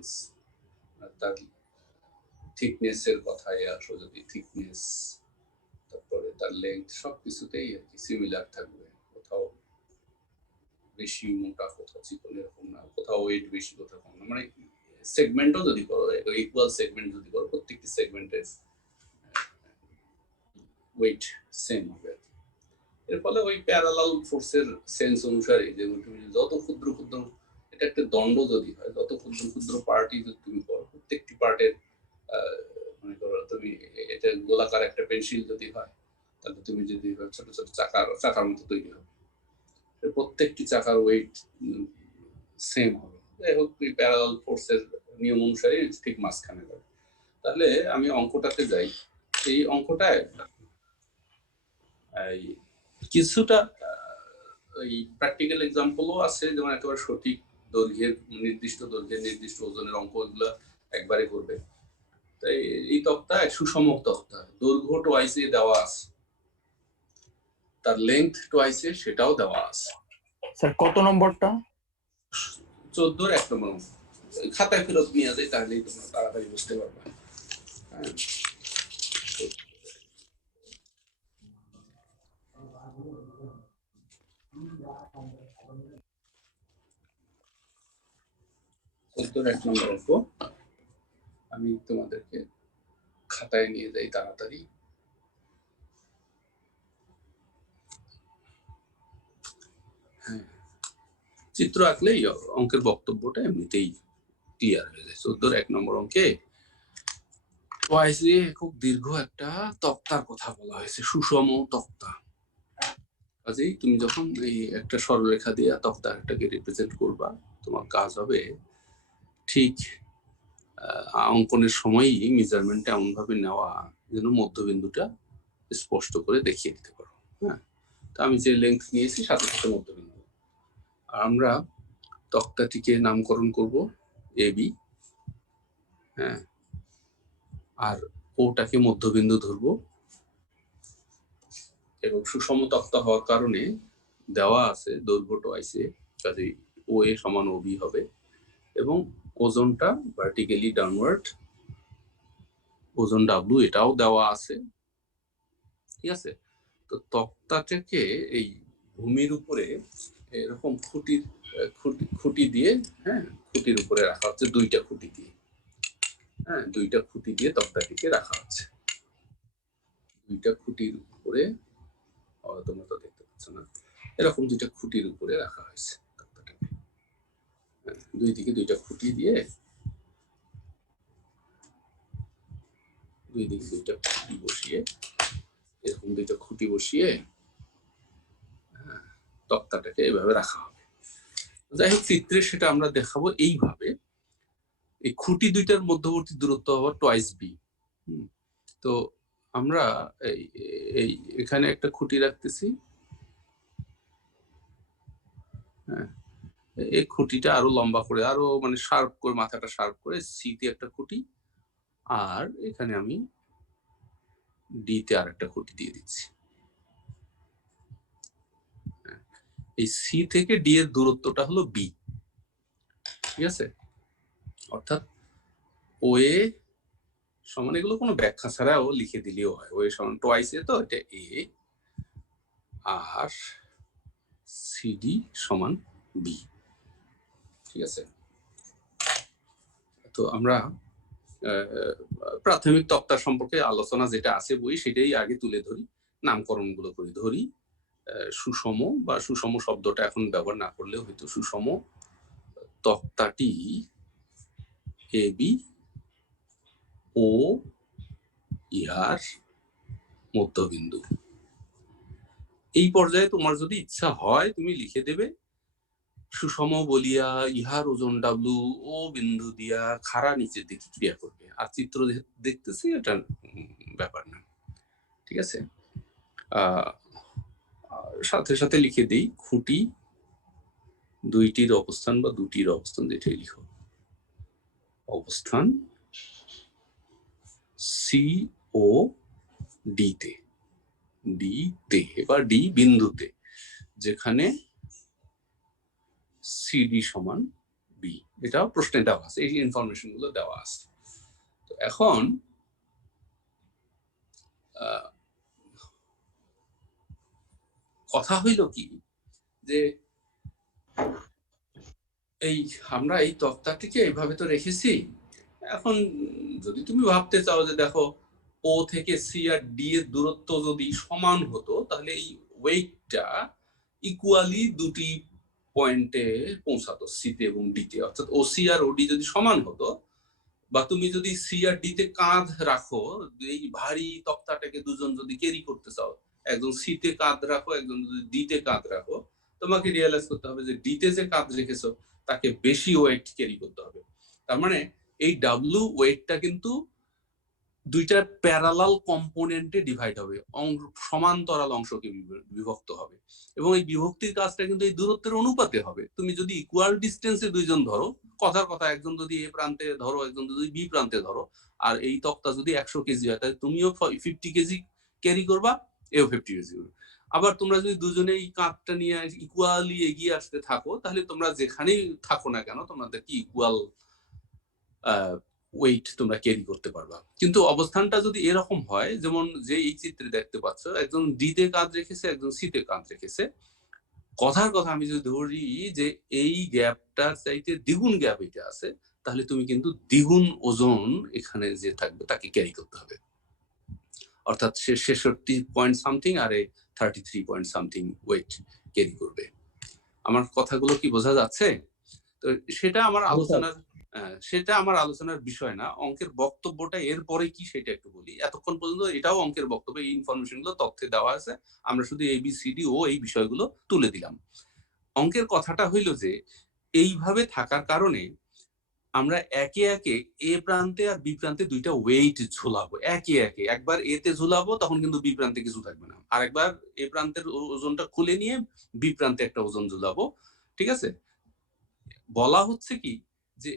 Distance, তার থিকনেসের কথায় আসো, যদি থিকনেস, তারপরে তার লেন্থ, সবকিছুতেই আর কি সিমিলার থাকবে। কোথাও বেশি মোটা, কোথাও চিকন, এরকম না। কোথাও ওয়েট বেশি, কোথাও কম না। মানে সেগমেন্টও যদি করো, ইকুয়াল সেগমেন্ট যদি করো, প্রত্যেকটি সেগমেন্টের ওয়েট সেম হবে। এর ফলে ওই প্যারালাল ফোর্সের সেন্স অনুসারে যে তুমি যত ক্ষুদ্র ক্ষুদ্র, এটা একটা দণ্ড যদি হয়, যত ক্ষুদ্র ক্ষুদ্র পার্টই যদি তুমি করো, প্রত্যেকটি পার্টের মনে করো তুমি এটা গোলাকার একটা পেন্সিল যদি হয়, তাহলে তুমি যদি ছোট ছোট চাকার মতো তৈরি হবে, প্রত্যেকটি চাকার ওয়েট সেম হবে। যাই হোক, প্যারালাল ফোর্সের নিয়ম অনুসারে ঠিক মাঝখানে যাবে। তাহলে আমি অঙ্কটাতে যাই। এই অঙ্কটায় কিছুটা এই প্র্যাকটিক্যাল এক্সাম্পলও আছে, যেমন একেবারে সঠিক দৈর্ঘ্যের, নির্দিষ্ট দৈর্ঘ্যের, নির্দিষ্ট ওজনের অঙ্কগুলো একবারে করবে। তাই এই তক্তায় সুষম তক্তা, দৈর্ঘ্য টোয়াইসে দেওয়া আছে, তার লেন্থ টোয়াইসে সেটাও দেওয়া আছে। স্যার কত নম্বরটা? 14 1 নম্বর। খাতায় ফেরত নিয়ে যায়, তাহলেই তোমরা তাড়াতাড়ি বুঝতে পারবে। আমি তোমাদেরকে খাতায় নিয়ে যাই তাড়াতাড়ি। হ্যাঁ, চিত্র আঁকলেই অঙ্কের বক্তব্যটা এমনিতেই ক্লিয়ার হয়ে যায়। 14 1 নম্বর অঙ্কে খুব দীর্ঘ একটা তক্তার কথা বলা হয়েছে, সুষম তক্তা। কাজেই তুমি যখন এই একটা সরলরেখা দিয়ে তক্তাটাকে রিপ্রেজেন্ট করবা, তোমার কাজ হবে ঠিক অঙ্কনের সময়ই মেজারমেন্টটা এমন ভাবে নেওয়া যেন মধ্যবিন্দুটা স্পষ্ট করে দেখিয়ে দিতে পারো। হ্যাঁ, তো আমি যে লেন্থ নিয়েছি সাথে সাথে মধ্যবিন্দু। আমরা তক্তাটিকে নামকরণ করব এবি। হ্যাঁ, আর ওটাকে মধ্যবিন্দু ধরবো, এবং সুষম তক্তা হওয়ার কারণে দেওয়া আছে দৈর্ঘ্য টোয়াইসে, কাজেই ও এ সমান ওবি হবে, এবং ওজনটা ভার্টিক্যালি ডাউনওয়ার্ড, ওজন ডাব্লু, এটাও দেওয়া আছে। ঠিক আছে, তো তক্তাটাকে এই ভূমির উপরে এরকম খুঁটি দিয়ে, হ্যাঁ, খুঁটির উপরে রাখা হচ্ছে, দুইটা খুঁটি দিয়ে। হ্যাঁ, দুইটা খুঁটি দিয়ে তক্তাটিকে রাখা হচ্ছে। দুইটা খুঁটির উপরে, তোমরা তো দেখতে পাচ্ছ না, এরকম দুইটা খুঁটির উপরে রাখা হয়েছে তক্তাটাকে। দুই দিকে দুইটা খুঁটি দিয়ে, দুই দিকে দুইটা খুঁটি বসিয়ে, এরকম দুইটা খুঁটি বসিয়ে তক্তাটাকে এইভাবে রাখা হবে। যাই হোক, চিত্রে সেটা আমরা দেখাবো এইভাবে। এই খুঁটি দুইটার মধ্যবর্তী দূরত্ব হবে টোয়াইস বি। তো আমরা এই এখানে একটা খুঁটি রাখতেছি। হ্যাঁ, এই খুঁটিটা আরো লম্বা করে, আরো মানে শার্প করে, মাথাটা শার্প করে সিতে একটা খুঁটি, আর এখানে আমি ডিতে আর একটা খুঁটি দিয়ে দিচ্ছি। এই সি থেকে ডি এর দূরত্বটা হলো বি। ঠিক আছে, অর্থাৎ ও এ সমান, এগুলো কোনো ব্যাখ্যা ছাড়াও লিখে দিলেও হয়, ও এ সমান টোয়াইস এ, তো এটা এ, আর সিডি সমান বি। ঠিক আছে, তো আমরা প্রাথমিক তক্তা সম্পর্কে আলোচনা যেটা আছে বই, সেটাই আগে তুলে ধরি, নামকরণগুলো করে ধরি। সুষম বা সুষম শব্দটা এখন ব্যবহার না করলেও হয়তো, সুষম তক্তাটি এ বি ও ইহার মধ্যবিন্দু। এই পর্যায়ে তোমার যদি ইচ্ছা হয় তুমি লিখে দেবে সুষম বলিয়া ইহার ওজন ডাব্লু ও বিন্দু দিয়া খাড়া নিচের দিকে ক্রিয়া করবে, আর চিত্র দেখতেছি এটা ব্যাপার না। ঠিক আছে, সাথে সাথে লিখে দিই খুঁটি দুইটির অবস্থান বা দুটির অবস্থান, যেটাই লিখো, অবস্থান সি ও ডিতে, ডিতে বা ডি বিন্দুতে, যেখানে সিডি সমান বি এটাও প্রশ্নে দেওয়া আছে, এই ইনফরমেশন গুলো দেওয়া আছে। তো এখন কথা হইল কি যে এই আমরা এই তক্তাটিকে এইভাবে তো রেখেছি, এখন যদি তুমি ভাবতে চাও যে দেখো ও থেকে সি আর ডি এর দূরত্ব যদি সমান হতো তাহলে এই ওয়েটটা ইকুয়ালি দুটি পয়েন্টে পৌঁছাতো, সিতে এবং ডিতে, অর্থাৎ ও সি আর ওডি যদি সমান হতো, বা তুমি যদি সি আর ডিতে কাঁধ রাখো, এই ভারী তক্তাটাকে দুজন যদি ক্যারি করতে চাও, একজন সিতে কাঁধ রাখো, একজন যদি ডিতে কাঁধ রাখো, তোমাকে রিয়েলাইজ করতে হবে যে ডিতে যে কাঁধ রেখেছো তাকে বেশি ওয়েট ক্যারি করতে হবে। তার মানে এই ডাব্লু ওয়েটটা কিন্তু দুইটা প্যারালাল কম্পোনেন্টে ডিভাইড হবে, সমান্তরাল অংশকে বিভক্ত হবে, এবং এই বিভক্তির কাজটা কিন্তু এই দূরত্বের অনুপাতে হবে। তুমি যদি ইকুয়াল ডিস্টেন্সে দুইজন ধরো, কথার কথা একজন যদি এ প্রান্তে ধরো, একজন যদি বি প্রান্তে ধরো, আর এই তক্তা যদি 100 কেজি হয় তাহলে তুমিও 50 কেজি ক্যারি করবা, এও 50 কেজি করবে। আবার তোমরা যদি দুজনে এই কাঁধটা নিয়ে ইকুয়ালি এগিয়ে আসতে থাকো, তাহলে তোমরা যেখানেই থাকো না কেন তোমাদের কি ইকুয়াল ওয়েট তোমরা ক্যারি করতে পারবা। কিন্তু অবস্থানটা যদি এরকম হয়, যেমন যে এই চিত্রে দেখতে পাচ্ছ, একজন ডিতে কাঁধ রেখেছে, একজন সিতে কাঁধ রেখেছে, কথার কথা আমি যদি ধরি যে এই গ্যাপটার চাইতে দ্বিগুণ গ্যাপ এটা আছে, তাহলে তুমি কিন্তু দ্বিগুণ ওজন এখানে যে থাকবে তাকে ক্যারি করতে হবে, অর্থাৎ সে 66 পয়েন্ট সামথিং আর 33 পয়েন্ট সামথিং ওয়েট ক্যারি করবে। আমার কথাগুলো কি বোঝা যাচ্ছে? তো সেটা আমার আলোচনার বিষয় না, অঙ্কের বক্তব্যটা এরপরে কি সেটা একটু বলি। এতক্ষণ পর্যন্ত এটাও অঙ্কের বক্তব্য, এই ইনফরমেশন গুলো তথ্যে দেওয়া আছে, আমরা শুধু এবিসিডি ও এই বিষয়গুলো তুলে দিলাম। অঙ্কের কথাটা হইল যে এইভাবে থাকার কারণে আমরা একে একে এ প্রান্তে আর বি প্রান্তে দুইটা ওয়েট ঝোলাবো, একে একে। একবার এতে ঝোলাবো, তখন কিন্তু বি প্রান্তে কিছু থাকবে না, আর একবার এ প্রান্তের ওজনটা খুলে নিয়ে বি প্রান্তে একটা ওজন ঝোলাবো, ঠিক আছে? বলা হচ্ছে কি যে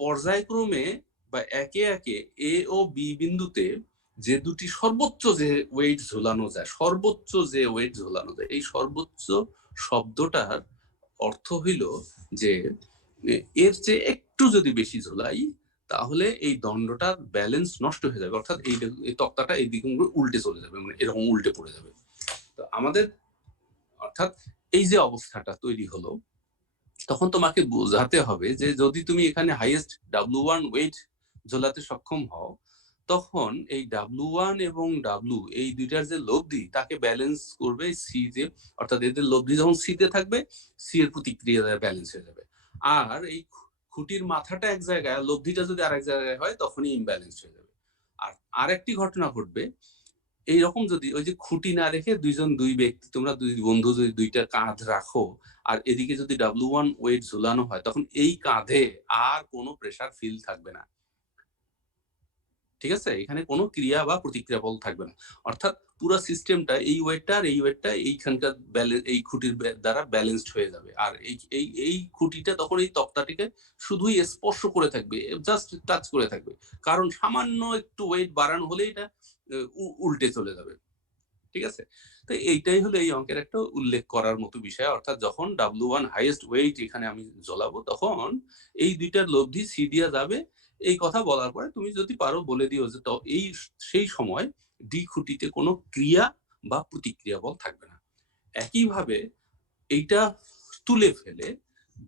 পর্যায়ক্রমে বা একে একে এ ও বি বিন্দুতে যে দুটি সর্বোচ্চ যে ওয়েট ঝোলানো যায়, সর্বোচ্চ যে ওয়েট ঝোলানো যায়, এই সর্বোচ্চ শব্দটার অর্থ হইল যে এর চেয়ে একটু যদি বেশি ঝোলাই তাহলে এই দণ্ডটার ব্যালেন্স নষ্ট হয়ে যাবে, অর্থাৎ এই তক্তাটা এই দিকে উল্টে চলে যাবে, মানে এরকম উল্টে পড়ে যাবে। তো আমাদের অর্থাৎ এই যে অবস্থাটা তৈরি হলো, তখন তোমাকে বোঝাতে হবে যে যদি তুমি এখানে হাইয়েস্ট W1 ওয়েট ঝোলাতে সক্ষম হও, তখন এই W1 এবং W এই দুইটার যে লব্ধি তাকে ব্যালেন্স করবে সি তে, অর্থাৎ এদের লব্ধি যখন সি তে থাকবে, সি এর প্রতিক্রিয়া ব্যালেন্স হয়ে যাবে। আর এই খুঁটির মাথাটা এক জায়গায়, লব্ধিটা যদি আরেক জায়গায় হয় তখনই ইমব্যালেন্স হয়ে যাবে। আর আরেকটি ঘটনা ঘটবে, এইরকম যদি ওই যে খুঁটি না রেখে দুই ব্যক্তি, তোমরা দুই বন্ধু যদি দুইটা কাঁধ রাখো, আর এদিকে যদি W1 ওয়েট ঝুলানো হয়, তখন এই কাঁধে আর কোনো প্রেসার ফিল থাকবে না, ঠিক আছে? এখানে কোনো ক্রিয়া বা প্রতিক্রিয়া বল থাকবে না, অর্থাৎ পুরো সিস্টেমটা এই ওয়েটটা আর এই ওয়েটটা এইখানকার এই খুঁটির দ্বারা ব্যালেন্সড হয়ে যাবে। আর এই খুঁটিটা তখন এই তক্তাটিকে শুধুই স্পর্শ করে থাকবে, জাস্ট টাচ করে থাকবে, কারণ সামান্য একটু ওয়েট বাড়ানো হলে এটা উল্টে চলে যাবে, ঠিক আছে? তো এইটাই হলো এই অঙ্কের একটা উল্লেখ করার মতো বিষয়, অর্থাৎ যখন W1 হাইয়েস্ট ওয়েট এখানে আমি জ্বলাবো, তখন এই দুইটার লব্ধি সি দিয়া যাবে। এই কথা বলার পরে তুমি যদি পারো বলে দিও যে তো এই সেই সময় ডি খুঁটিতে কোনো ক্রিয়া বা প্রতিক্রিয়া বল থাকবে না। একইভাবে এইটা তুলে ফেলে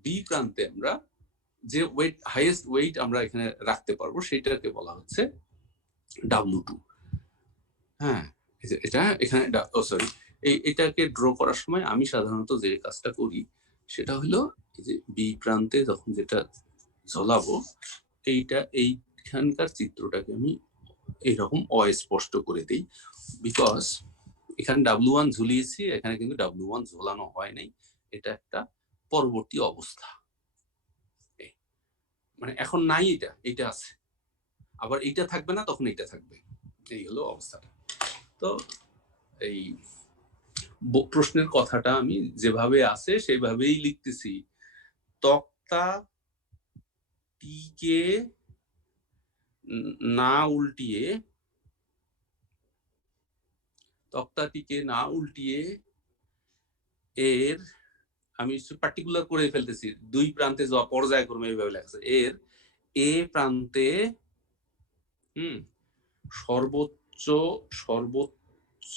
বি প্রান্তে আমরা যে ওয়েট, হাইয়েস্ট ওয়েট আমরা এখানে রাখতে পারবো, সেটাকে বলা হচ্ছে W2। হ্যাঁ, এটা এখানে সরি, এটাকে ড্র করার সময় আমি সাধারণত যে কাজটা করি সেটা হলো এই যে বি প্রান্তে যখন যেটা ঝোলাবো, এইখানকার চিত্রটাকে আমি এইরকম অস্পষ্ট করে দিই, বিকজ এখানে W1 ঝুলিয়েছি, এখানে কিন্তু W1 ঝোলানো হয় নাই, এটা একটা পরবর্তী অবস্থা, মানে এখন নাই, এটা আছে, আবার এইটা থাকবে না, তখন এইটা থাকবে, এই হলো অবস্থাটা। তো এই প্রশ্নের কথাটা আমি যেভাবে আছে সেইভাবেই লিখতেছি। তক্তাটিকে না উল্টিয়ে এর আমি পার্টিকুলার করে ফেলতেছি, দুই প্রান্তে যাওয়া পর্যায়ক্রমে এইভাবে লেখা আছে। এর এ প্রান্তে সর্বোচ্চ সর্বোচ্চ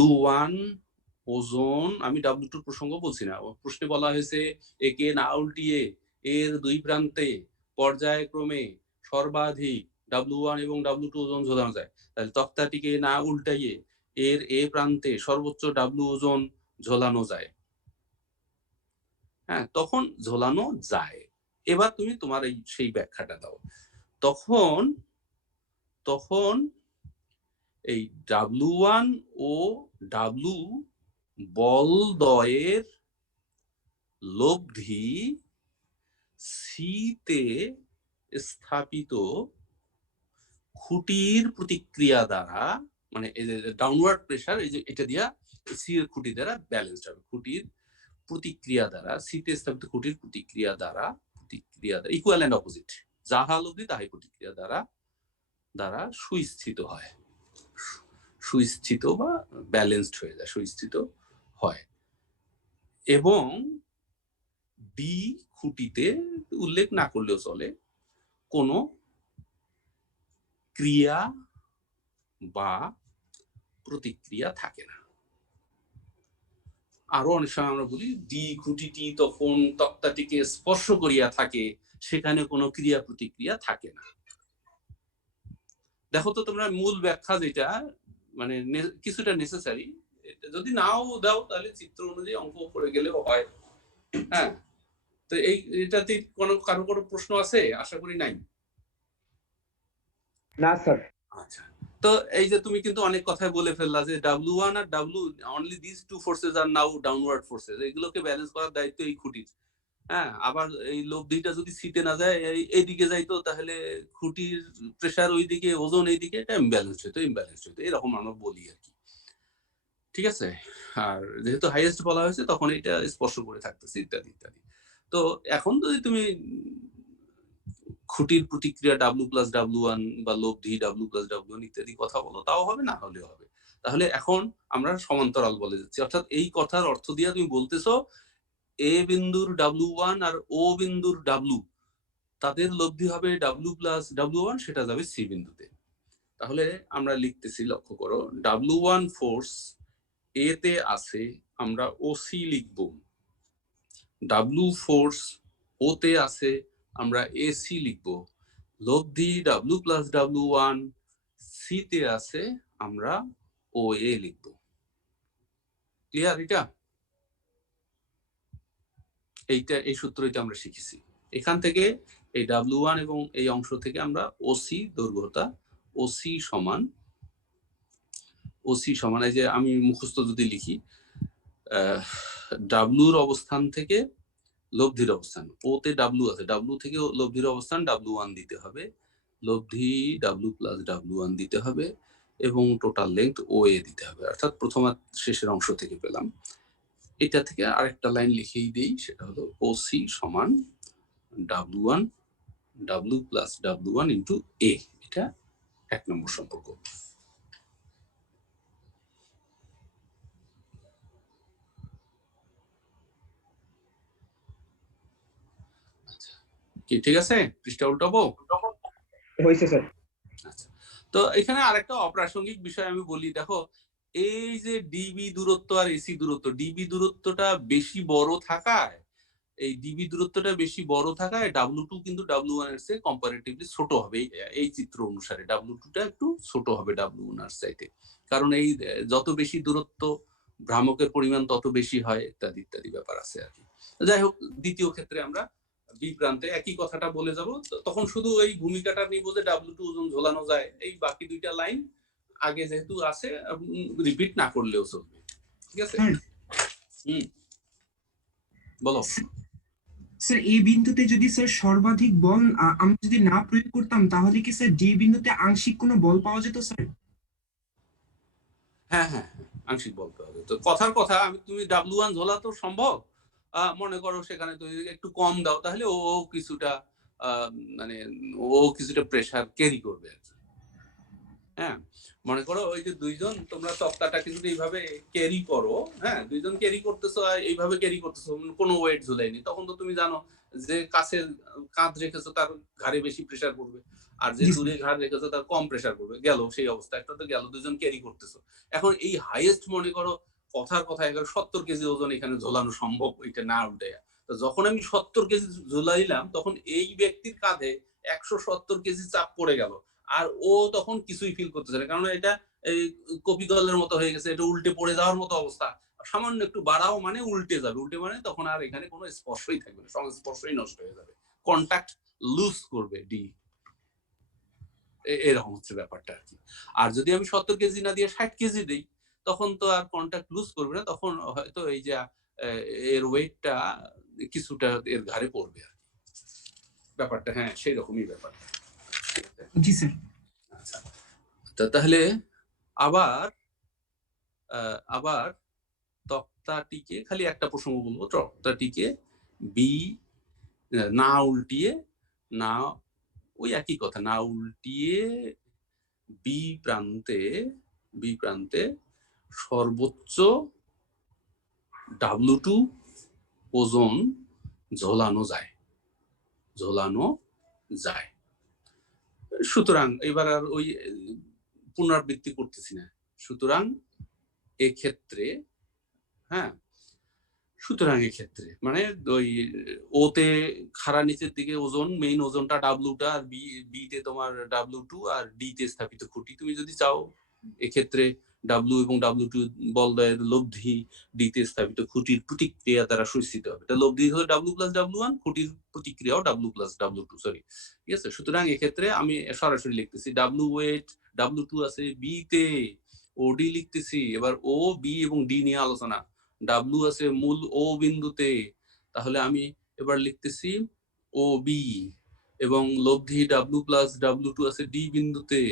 W1 ওজন, আমি W2 প্রসঙ্গ বলছি না, প্রশ্নে বলা হয়েছে একে না উল্টিয়ে এর দুই প্রান্তে পর্যায়ক্রমে সর্বাধিক W1 এবং W2 ওজন ঝোলানো যায়। তাহলে তক্তাটিকে না উল্টাইয়ে এর এ প্রান্তে সর্বোচ্চ W ওজন ঝোলানো যায়। হ্যাঁ, তখন ঝোলানো যায়। এবার তুমি তোমার সেই ব্যাখ্যাটা দাও। তখন এই W1 ও W বলদ্বয়ের লব্ধি সিতে স্থাপিত খুঁটির প্রতিক্রিয়া দ্বারা, মানে এই যে ডাউনওয়ার্ড প্রেসার, এই যে এটা দিয়া সি এর খুঁটি দ্বারা ব্যালেন্সড হবে। খুঁটির প্রতিক্রিয়া দ্বারা, সিতে স্থাপিত খুঁটির প্রতিক্রিয়া দ্বারা ইকুয়াল এন্ড অপোজিট, যাহা লব্ধি তাহাই প্রতিক্রিয়া দ্বারা সুস্থিত হয়, সুস্থিত বা ব্যালেন্সড হয়ে যায়, সুস্থিত হয়। এবং ডি খুঁটিতে উল্লেখ না করলেও চলে, কোনো ক্রিয়া বা প্রতিক্রিয়া থাকে না। আরো অনেক সময় আমরা বলি ডি খুঁটিটি তখন তক্তাটিকে স্পর্শ করিয়া থাকে, সেখানে কোনো ক্রিয়া প্রতিক্রিয়া থাকে না। দেখো তো তোমরা মূল ব্যাখ্যা যেটা, মানে কিছুটা নেসেসারি, যদি নাও দাও তাহলে চিত্র অনুযায়ী অঙ্ক করে গেলেও হয়। হ্যাঁ, তো এটাতে কারো কোনো প্রশ্ন আছে? আশা করি নাই। না স্যার। আচ্ছা, তো এই যে তুমি কিন্তু অনেক কথাই বলে ফেললা যে W1 আর W, only this two forces are now downward forces, এগুলোকে ব্যালেন্স করার দায়িত্ব এই খুঁটির। হ্যাঁ, আবার এই লব্ধিটা যদি সিতে না যায়, এইদিকে যাইতো, তাহলে খুঁটির প্রেসার ওইদিকে, ওজন এইদিকে, এটা ইমব্যালেন্স হইতো, এরকম আমরা বলি আর কি। ঠিক আছে? আর যেহেতু হাইয়েস্ট বলা হয়েছে, তখন এটা স্পর্শ করে থাকতেছে, ইত্যাদি ইত্যাদি। তো এখন যদি তুমি খুঁটির প্রতিক্রিয়া W+W1 বা লব্ধি W+W1 ইত্যাদি কথা বলো, তাও হবে, না হলেও হবে। তাহলে এখন আমরা সমান্তরাল বলে যাচ্ছি, অর্থাৎ এই কথার অর্থ দিয়ে তুমি বলতেছো এ বিন্দুর W1 আর ও বিন্দুর W, তাদের লব্ধি হবে W+W1, সেটা যাবে সি বিন্দুতে। তাহলে আমরা লিখতেছি, লক্ষ্য করো, W1 ফোর্স এ তে আছে, আমরা OC লিখব। W ফোর্স ও তে আছে, আমরা AC লিখব। লব্ধি W+W1 সি তে আছে, আমরা OA লিখব। ক্লিয়ার? এই সূত্রটা আমরা শিখেছি। এখান থেকে এই W1 এবং এই অংশ থেকে আমরা OC দৈর্ঘ্যটা, OC সমান, এই যে আমি মুখস্থ যদি লিখি, ডাব্লুর অবস্থান থেকে লব্ধির অবস্থান, ও তে ডাব্লু আছে, ডাব্লু থেকে লব্ধির অবস্থান W1 দিতে হবে, লব্ধি W+W1 দিতে হবে, এবং টোটাল লেংথ OA দিতে হবে। অর্থাৎ প্রথম আর শেষের অংশ থেকে পেলাম। এটা থেকে আরেকটা লাইন লিখেই দেই, সেটা হলো OC সমান W1 W+W1 ইন্টু A। এটা 1 নম্বর সম্পর্ক। কি ঠিক আছে? পৃষ্ঠা উল্টাবো? হয়েছে স্যার। আচ্ছা, তো এখানে আরেকটা অপ্রাসঙ্গিক বিষয় আমি বলি। দেখো, এই যে ডিবি দূরত্ব আর এসি দূরত্ব, ডিবি দূরত্বটা বেশি বড় থাকায়, W2 কিন্তু W1 এর চেয়ে কম্পারেটিভলি ছোট হবে। এই চিত্র অনুসারে W2টা একটু ছোট হবে W1 এর চাইতে, কারণ এই যত বেশি দূরত্ব, ভ্রামকের পরিমাণ তত বেশি হয়, ইত্যাদি ইত্যাদি ব্যাপার আছে আর কি। যাই হোক, দ্বিতীয় ক্ষেত্রে আমরা বি প্রান্তে একই কথাটা বলে যাব, তখন শুধু এই ভূমিকাটা নিব যে W2 ওজন ঝোলানো যায়, এই বাকি দুইটা লাইন আগে যেহেতু আছে, রিপিট না করলেও চলবে। ঠিক আছে? বলো স্যার। এই বিন্দুতে যদি স্যার সর্বাধিক বল আমরা যদি না প্রয়োগ করতাম, তাহলে কি স্যার ডি বিন্দুতে আংশিক কোনো বল পাওয়া যেত স্যার? হ্যাঁ হ্যাঁ, আংশিক বল পাওয়া যেত। কথার কথা, তুমি W1 ঝোলা তো সম্ভব, মনে করো সেখানে তুমি একটু কম দাও, তাহলে ও কিছুটা, মানে ও কিছুটা প্রেসার ক্যারি করবে আর কি। হ্যাঁ, মনে করো ওই যে দুইজন তোমরা তক্তাটাকে যদি এইভাবে ক্যারি করো, হ্যাঁ, দুইজন ক্যারি করতেছো আর এইভাবে ক্যারি করতেছো, কোনো ওয়েট ঝুলাইনি, তখন তো তুমি জানো যে কাছে কাঁধ রেখেছো তার ঘাড়ে বেশি প্রেসার পড়বে, আর যে জি দূরে স্যার। ঘাড় রেখেছো তার কম প্রেসার পড়বে। গেল সেই অবস্থা, একটা তো গেল, দুজন ক্যারি করতেছো। এখন এই হাইয়েস্ট মনে করো কথার কথা 70 কেজি ওজন এখানে ঝোলানো সম্ভব, এটা না উল্টে। তো যখন আমি 70 কেজি ঝুলাইলাম, তখন এই ব্যক্তির কাঁধে 170 কেজি চাপ পড়ে গেল, আর ও তখন কিছুই ফিল করতেছে না, কারণ এটা এই কপি কলের মতো হয়ে গেছে, এটা উল্টে পড়ে যাওয়ার মতো অবস্থা। সামান্য একটু বাড়াও মানে উল্টে যাবে, উল্টে মানে তখন আর এখানে কোনো স্পর্শই থাকবে না, সংস্পর্শই নষ্ট হয়ে যাবে, কন্টাক্ট লুজ করবে ডি। এরকম হচ্ছে ব্যাপারটা আর কি। আর যদি আমি 70 কেজি না দিয়ে 60 কেজি দিই, তখন তো আর কন্টাক্ট লুজ করবে না, তখন হয়তো এই যে এর ওয়েটটা কিছুটা এর ঘাড়ে পড়বে আর কি। ব্যাপারটা হ্যাঁ সেই রকমই ব্যাপারটা। জি স্যার। আচ্ছা, তাহলে আবার আবার তক্তাটিকে, খালি একটা প্রসঙ্গ বলবো, তক্তাটিকে বি না উল্টিয়ে, না ওই একই কথা, না উল্টিয়ে বি প্রান্তে, বি প্রান্তে সর্বোচ্চ W2 ওজন ঝোলানো যায়, ঝোলানো যায়। সুতরাং এবার আর ওই পুনরাবৃত্তি করতেছি না। সুতরাং এক্ষেত্রে, হ্যাঁ, সুতরাং এক্ষেত্রে মানে ওই ওতে খাড়া নিচের দিকে ওজন, মেইন ওজনটা ডাব্লুটা, আর বিতে তোমার W2 আর ডিতে স্থাপিত খুঁটি। তুমি যদি চাও এক্ষেত্রে ডাব্লু এবং W2 বলয়ের লব্ধি ডিতে স্থাপিত খুঁটির প্রতিক্রিয়া দ্বারা সূচিত হবে। এটা লব্ধি হলো W+W1, খুঁটির প্রতিক্রিয়াও W+W2, সরি, ঠিক আছে। সুতরাং এক্ষেত্রে আমি সরাসরি লিখতেছি ডাব্লু ওয়েট, W2 আছে বিতে, ওডি লিখতেছি। এবার ও, বি এবং ডি নিয়ে আলোচনা। ডাব্লু আছে মূল ও বিন্দুতে, তাহলে আমি এবার লিখতেছি ও বি, এবং লব্ধি W+W2 আছে ডি বিন্দুতে,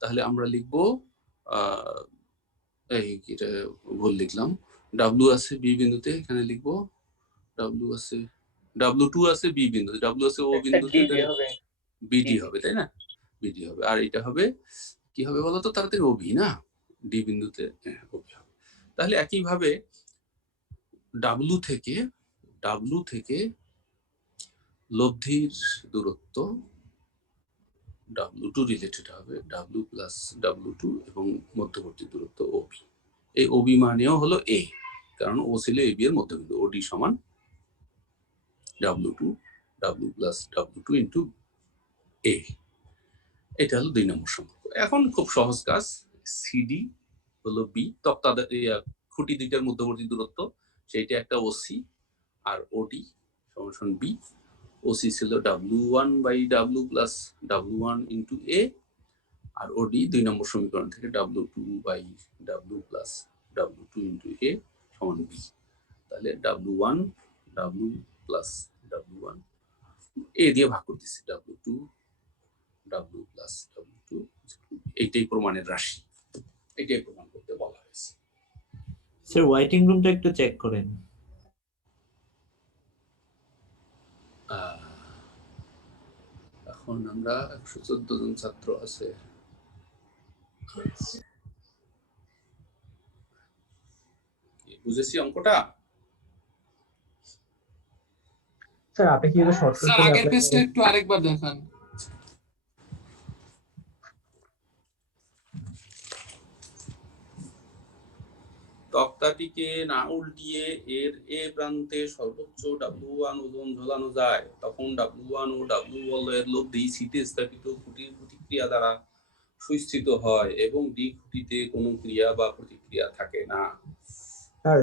তাহলে আমরা লিখবো এই এটা ভুল লিখলাম, ডাব্লু আছে বি বিন্দুতে, এখানে লিখবো ডাব্লু আছে, W2 আছে বি বিন্দুতে, ডাব্লু আছে ও বিন্দুতে, বিডি হবে, তাই না? বিডি হবে, আর এটা হবে কি হবে বলতো তাড়াতাড়ি, ওবি না, ডি বিন্দুতে ওবি হবে। তাহলে একইভাবে ডাব্লু থেকে লব্ধির দূরত্ব W2 রিলেটেড হবে W+W2 এবং মধ্যবর্তী দূরত্ব OB। এই OB মানেও হলো A, কারণ ও ছিল AB এর মধ্যবিন্দু। OD সমান W2 W+W2 ইন্টু A। এটা হলো 2 নম্বর সম্পর্ক। এখন খুব সহজ কাজ, CD হলো B, তক্তা খুঁটি দুইটার মধ্যবর্তী দূরত্ব, সেইটা একটা OC, আর OD সমান B। OC ছিল W1/W+W1 ইন্টু A, আর OD 2 নম্বর সমীকরণ থেকে W2/W+W2 ইন্টু A সমান B। তাহলে W1 W+W1 A দিয়ে ভাগ করতেছি, W2 W+W2, এইটাই প্রমাণের রাশি, এটাই প্রমাণ করতে বলা হয়েছে। স্যার ওয়াইটিং রুমটা একটু চেক করেন। এখন আমরা 114 জন ছাত্র আছে। বুঝেছি অঙ্কটা? স্যার আপনি কি এটা শর্ট স্যার আগের পেজটা একটু আরেকবার দেখান। তক্তাটিকে না উল্টিয়ে এর এ প্রান্তে সর্বোচ্চ W1 ওজন ঝোলানো যায়, তখন W1 ও W বলয়ের লব্ধি সিতে স্থাপিত খুঁটির প্রতিক্রিয়া দ্বারা সুস্থিত হয় এবং ডি খুঁটিতে কোনো ক্রিয়া বা প্রতিক্রিয়া থাকে না। স্যার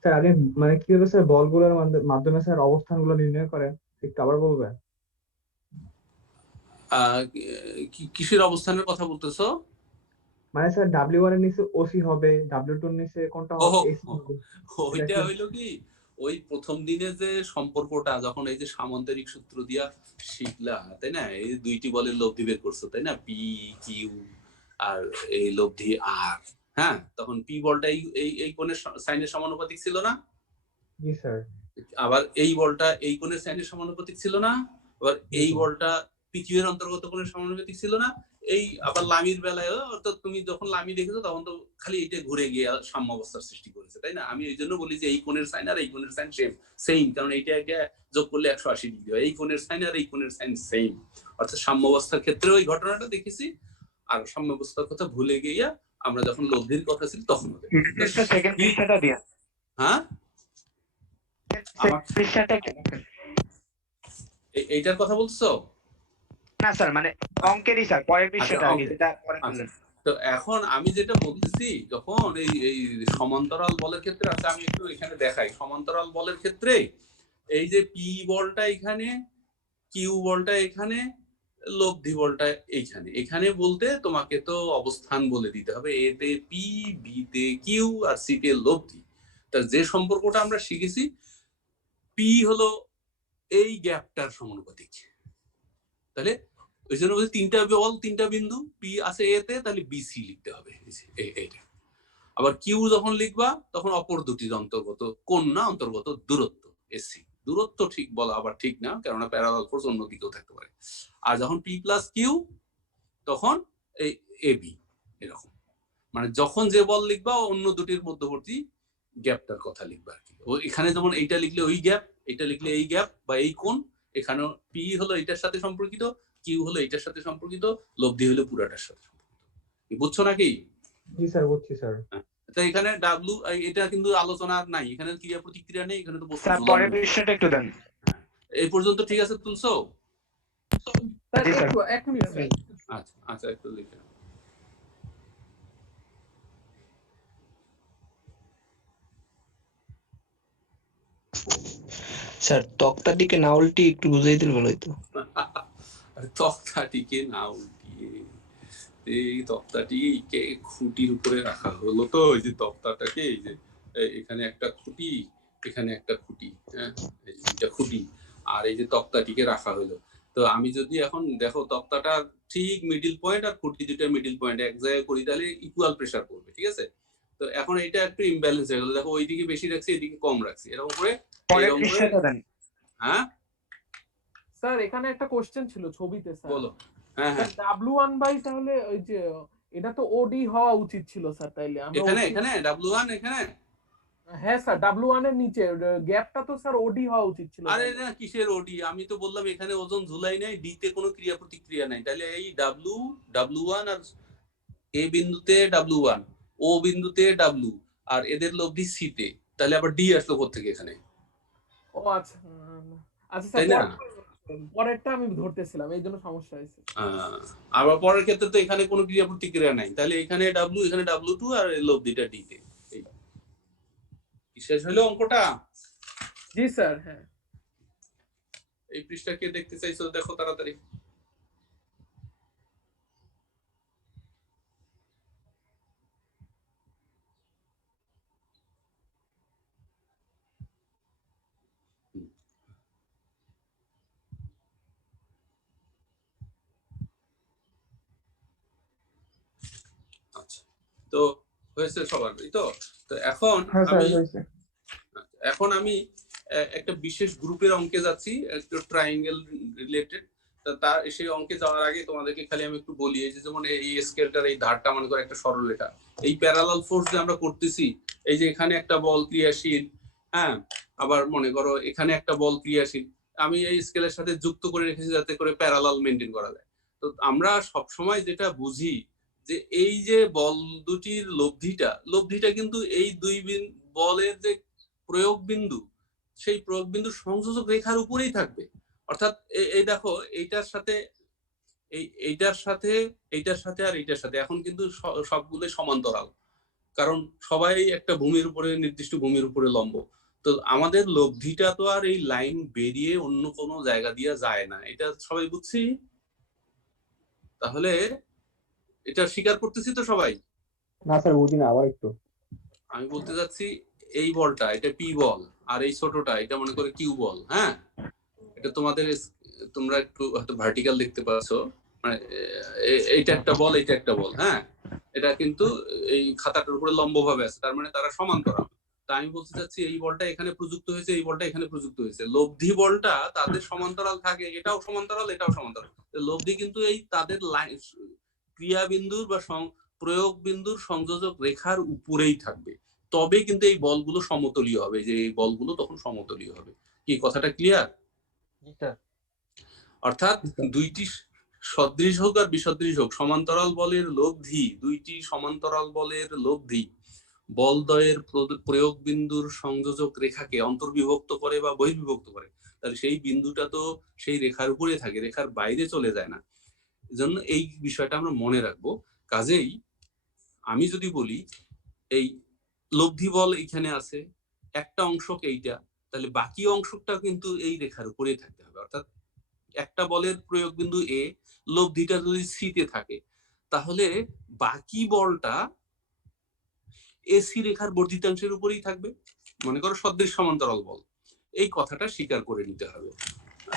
স্যার আপনি মানে কিভাবে স্যার বলগুলোর মাধ্যমে স্যার অবস্থানগুলো নির্ণয় করেন একটু আবার বলবেন? কিসের অবস্থানের কথা বলতেছো? মানে স্যার W1 এর নিচে OC হবে, W2 এর নিচে কোনটা হবে, AC হবে। ওইটা হইলো কি, ওই প্রথম দিনে যে সম্পর্কটা যখন এই যে সামান্তরিক সূত্র দিয়া শিখলা, তাই না, এই দুইটি বলের লব্ধি বের করছো, তাই না, পি কিউ আর এই লব্ধি আর, হ্যাঁ, তখন পি বলটা এই কোণের সাইনের সমানুপাতিক ছিল না? জি স্যার। আবার এই বলটা এই কোণের সাইনের সমানুপাতিক ছিল না? আবার এই বলটা পিকিউ এর অন্তর্গত কোনো সমানুপাতিক ছিল না। এই আবার লামির বেলায় অর্থাৎ তুমি যখন লামি দেখেছো তখন তো খালি এটা ঘুরে গিয়ে সাম্য অবস্থার সৃষ্টি করেছে, তাই না? আমি এই জন্য বলি যে এই কোণের সাইন আর এই কোণের সাইন সেম, কারণ এইটাকে যোগ করলে 180 ডিগ্রি হয়। এই কোণের সাইন আর এই কোণের সাইন সেম, অর্থাৎ সাম্য অবস্থার ক্ষেত্রে ওই ঘটনাটা দেখেছি। আর সাম্য অবস্থার কথা ভুলে গিয়া আমরা যখন লব্ধির কথা ছিল তখন সেকেন্ড পৃষ্ঠাটা দিয়া। হ্যাঁ, পৃষ্ঠাটা একটু দেখেন। এইটার কথা বলছো? না স্যার, মানে অঙ্কেরই স্যার, পরের পৃষ্ঠাটা আগে, যেটা পরে আচ্ছা, বললেন। তো এখন আমি যেটা বলতেছি, যখন এই সমান্তরাল বলের ক্ষেত্রে আছে, আমি একটু এখানে দেখাই। সমান্তরাল বলের ক্ষেত্রে এই যে পি বলটা এখানে, কিউ বলটা এখানে, লব্ধি বলটা এইখানে। এখানে বলতে তোমাকে তো অবস্থান বলে দিতে হবে, এ তে পি, বি তে কিউ, আর সি তে লব্ধি। তা যে সম্পর্কটা আমরা শিখেছি, পি হলো এই গ্যাপটার সমানুপাতিক। তাহলে ওই জন্য বলছি তিনটা বল, তিনটা বিন্দু, পি আছে এ তে, তাহলে বিসি লিখতে হবে এইটা। আবার কিউ যখন লিখবা তখন অপর দুটির অন্তর্গত কোণ না, অন্তর্গত দূরত্ব এসি। দূরত্ব ঠিক বলা আবার ঠিক না, কেননা প্যারালাল ফোর্স অন্য দিকেও থাকতে পারে। আর যখন পি প্লাস কিউ তখন এই এ বি, এরকম। মানে যখন যে বল লিখবা অন্য দুটির মধ্যবর্তী গ্যাপটার কথা লিখবা আর কি। ও এখানে যেমন এইটা লিখলে ওই গ্যাপ, এটা লিখলে এই গ্যাপ বা এই কোণ। এখানেও পি হলো এটার সাথে সম্পর্কিত, কিউ হলো এটার সাথে সম্পর্কিত, লব্ধি হলো পুরাটার সাথে সম্পর্কিত। বুঝছো নাকি? জি স্যার, বুঝছি স্যার। তো এখানে ডাব্লু, এটা কিন্তু আলোচনা নাই, এখানে ক্রিয়া প্রতিক্রিয়া নেই, এখানে তো বস্তু স্যার ঝুলানো। পরের পৃষ্ঠাটা একটু দেন। এই পর্যন্ত ঠিক আছে? তুলছো? স্যার জি, স্যার। একটু এক মিনিট স্যার। আচ্ছা আচ্ছা, একটু লিখে। স্যার তক্তাটিকে না উল্টি একটু বুঝাই দিলে ভালো হতো। আরে তক্তাটিকে না উল্টিয়ে, এই তক্তাটিকে খুঁটির উপরে রাখা হলো। তো এই যে তক্তাটাকে, এই যে এখানে একটা খুঁটি, এখানে একটা খুঁটি, হ্যাঁ, এই যে দুইটা খুঁটি, আর এই যে তক্তাটিকে রাখা হলো। তো আমি যদি এখন দেখো তক্তাটা ঠিক মিডিল পয়েন্ট আর খুঁটি দুইটা মিডিল পয়েন্ট এক জায়গায় করি, তাহলে ইকুয়াল প্রেসার পড়বে, ঠিক আছে? তো এখন এটা একটু ইমব্যালেন্স হয়ে গেল, দেখো ওইদিকে বেশি রাখছি, এদিকে কম রাখছি, এরকম করে। পরের পৃষ্ঠাটা দেন। হ্যাঁ স্যার এখানে একটা কোশ্চেন ছিল ছবিতে স্যার। বলো। হ্যাঁ হ্যাঁ, W1 বাই, তাহলে ওই যে এটা তো ওডি হওয়া উচিত ছিল স্যার, তাইলে আমরা এখানে এখানে W1 এখানে। হ্যাঁ স্যার, W1 এর নিচে গ্যাপটা তো স্যার ওডি হওয়া উচিত ছিল। আরে না, কিসের ওডি? আমি তো বললাম এখানে ওজন ঝুলাই নাই, ডি তে কোনো ক্রিয়া প্রতিক্রিয়া নাই, তাহলে এই W1 আর এ বিন্দুতে W1, ও বিন্দুতে W, আর এদের লব্ধি সি তে, তাহলে আবার ডি আসলো কোত্থেকে এখানে? ও আচ্ছা আচ্ছা স্যার, তাই না? পরেরটা আমি ধরতেছিলাম, এই জন্য সমস্যা হয়েছে। আবার পরের ক্ষেত্রে তো এখানে কোনো ক্রিয়া প্রতিক্রিয়া নাই, তাহলে এখানে W, এখানে W2, আর এই লব্ধিটা ডি তে। শেষ হলো অঙ্কটা? জি স্যার। হ্যাঁ, এই পৃষ্ঠা কে দেখতে চাইছো দেখো তাড়াতাড়ি। আচ্ছা, তো হয়েছে সবার, এই তো। তো এখন হ্যাঁ স্যার, আমি হয়েছে। একটা বিশেষ গ্রুপের অঙ্কে যাচ্ছি, একটু ট্রায়াঙ্গেল রিলেটেড। তার সেই অঙ্কে যাওয়ার আগে তোমাদেরকে খালি আমি একটু বলি, এই যে যেমন এই স্কেলটার এই ধারটা মনে করো একটা সরলরেখা, এই প্যারালাল ফোর্স যে আমরা করতেছি, এই যে এখানে একটা বল ক্রিয়াশীল, হ্যাঁ, আবার মনে করো এখানে একটা বল ক্রিয়াশীল, আমি এই স্কেলের সাথে যুক্ত করে রেখেছি যাতে করে প্যারালাল মেনটেন করা যায়। তো আমরা সব সময় যেটা বুঝি যে এই যে বল দুটির লব্ধিটা কিন্তু এই দুই বলের যে প্রয়োগ বিন্দু, সেই প্রয়োগ বিন্দু সংযোজক রেখার উপরেই থাকবে। অর্থাৎ এই দেখো এইটার সাথে এইটার সাথে এইটার সাথে আর এইটার সাথে এখন কিন্তু সবগুলো সমান্তরাল, কারণ সবাই একটা ভূমির উপরে, নির্দিষ্ট ভূমির উপরে লম্ব। তো আমাদের লব্ধিটা তো আর এই লাইন বেরিয়ে অন্য কোনো জায়গা দিয়ে যায় না, এটা সবাই বুঝছি? তাহলে এটা স্বীকার করতেছি তো সবাই? না স্যার, বুঝি না, আবার একটু। আমি বলতে যাচ্ছি এই বলটা এটা পি বল, আর এই ছোটটা এটা মনে করে কিউ বল। হ্যাঁ, এটা তোমাদের, তোমরা একটু হয়তো ভার্টিক্যাল দেখতে পাচ্ছ, মানে এইটা একটা বল, এইটা একটা বল। হ্যাঁ, এটা কিন্তু এই খাতাটার উপরে লম্ব ভাবে আছে, তার মানে তারা সমান্তরাল। তা আমি বলতে চাচ্ছি এই বলটা এখানে প্রযুক্ত হয়েছে, এই বলটা এখানে প্রযুক্ত হয়েছে, লব্ধি বলটা তাদের সমান্তরাল থাকে, এটাও সমান্তরাল এটাও সমান্তরাল। লব্ধি কিন্তু এই তাদের ক্রিয়া বিন্দুর বা প্রয়োগ বিন্দুর সংযোজক রেখার উপরেই থাকবে, তবে কিন্তু এই বলগুলো সমতলীয় হবে, যে এই বলগুলো তখন সমতলীয় হবে। কি কথাটা ক্লিয়ার? অর্থাৎ দুইটি সদৃশ হোক আর বিসদৃশ হোক, সমান্তরাল বলের লব্ধি, দুইটি সমান্তরাল বলের লব্ধি বলদ্বয়ের প্রয়োগ বিন্দুর সংযোজক রেখাকে অন্তর্বিভক্ত করে বা বহির্বিভক্ত করে, তাহলে সেই বিন্দুটা তো সেই রেখার উপরে থাকে, রেখার বাইরে চলে যায় না। এজন্য এই বিষয়টা আমরা মনে রাখবো। কাজেই আমি যদি বলি এই লব্ধি বল এখানে আছে, একটা অংশক এইটা, তাহলে বাকি অংশটা কিন্তু এই রেখার উপরে থাকতে হবে। অর্থাৎ একটা বলের প্রয়োগ বিন্দু এ, লব্ধিটা যদি সি তে থাকে, তাহলে বাকি বলটা এসি রেখার বর্ধিতাংশের উপরেই থাকবে। মনে করো সদৃশ সমান্তরাল বল, এই কথাটা স্বীকার করে নিতে হবে।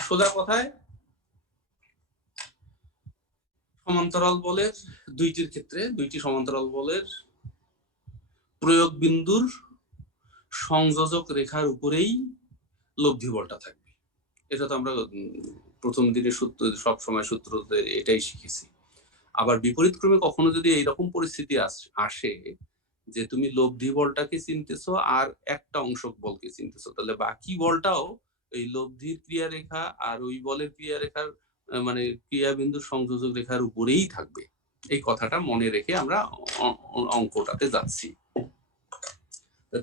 সোজা কথায় সমান্তরাল বলের দুইটির ক্ষেত্রে, দুইটি সমান্তরাল বলের প্রয়োগ বিন্দুর সংযোজক রেখার উপরেই লব্ধি বলটা থাকবে। এটা তো আমরা প্রথম দিনের সূত্র, সবসময় সূত্রতে এটাই শিখেছি। আবার বিপরীত ক্রমে কখনো যদি এইরকম পরিস্থিতি আসে যে তুমি লব্ধি বলটাকে চিনতেছো আর একটা অংশক বলকে চিনতেছো, তাহলে বাকি বলটাও এই লব্ধির ক্রিয়া রেখা আর ওই বলের ক্রিয়া রেখার মানে ক্রিয়া বিন্দুর সংযোজক রেখার উপরেই থাকবে। এই কথাটা মনে রেখে আমরা অঙ্কটাতে যাচ্ছি।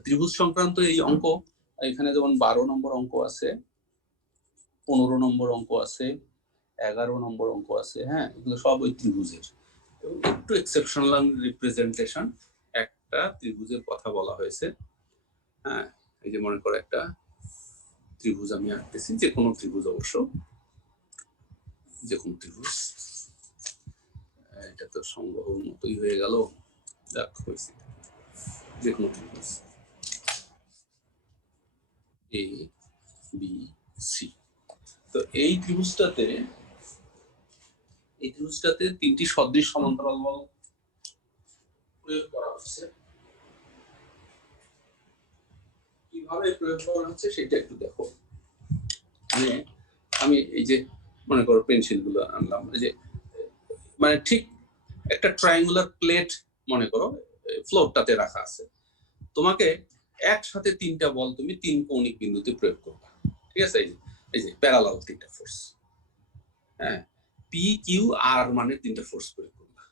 ত্রিভুজ সংক্রান্ত এই অঙ্ক, এখানে যেমন 12 নম্বর অঙ্ক আছে, 15 নম্বর অঙ্ক আছে, 11 নম্বর অঙ্ক আছে। হ্যাঁ, এগুলো সব ওই ত্রিভুজের, একটু এক্সেপশনাল রিপ্রেজেন্টেশন। একটা ত্রিভুজের কথা বলা হয়েছে। হ্যাঁ, এই যে মনে করো একটা ত্রিভুজ আমি আঁকতেছি, যে কোনো ত্রিভুজ, অবশ্য যে কোনো ত্রিভুজ। এটা তো সংগ্রহের মতোই হয়ে গেল, যাক হয়েছে, যে কোনো ত্রিভুজ এ বি সি। তো এই ত্রিভুজটাতে তিনটি সদৃশ সমান্তরাল বল প্রয়োগ করা হচ্ছে। কিভাবে প্রয়োগ করা হচ্ছে সেটা একটু দেখো। মানে আমি এই যে মনে করো পেন্সিল গুলো আনলাম, এই যে মানে ঠিক একটা ট্রায়াঙ্গুলার প্লেট মনে করো ফ্লোরটাতে রাখা আছে, তোমাকে একসাথে তিনটা বল তুমি তিন কৌণিক বিন্দুতে প্রয়োগ করবে। ঠিক আছে, এই যে প্যারালাল তিনটা ফোর্স, হ্যাঁ, পি কিউ আর মানে তিনটা ফোর্স প্রয়োগ করবা।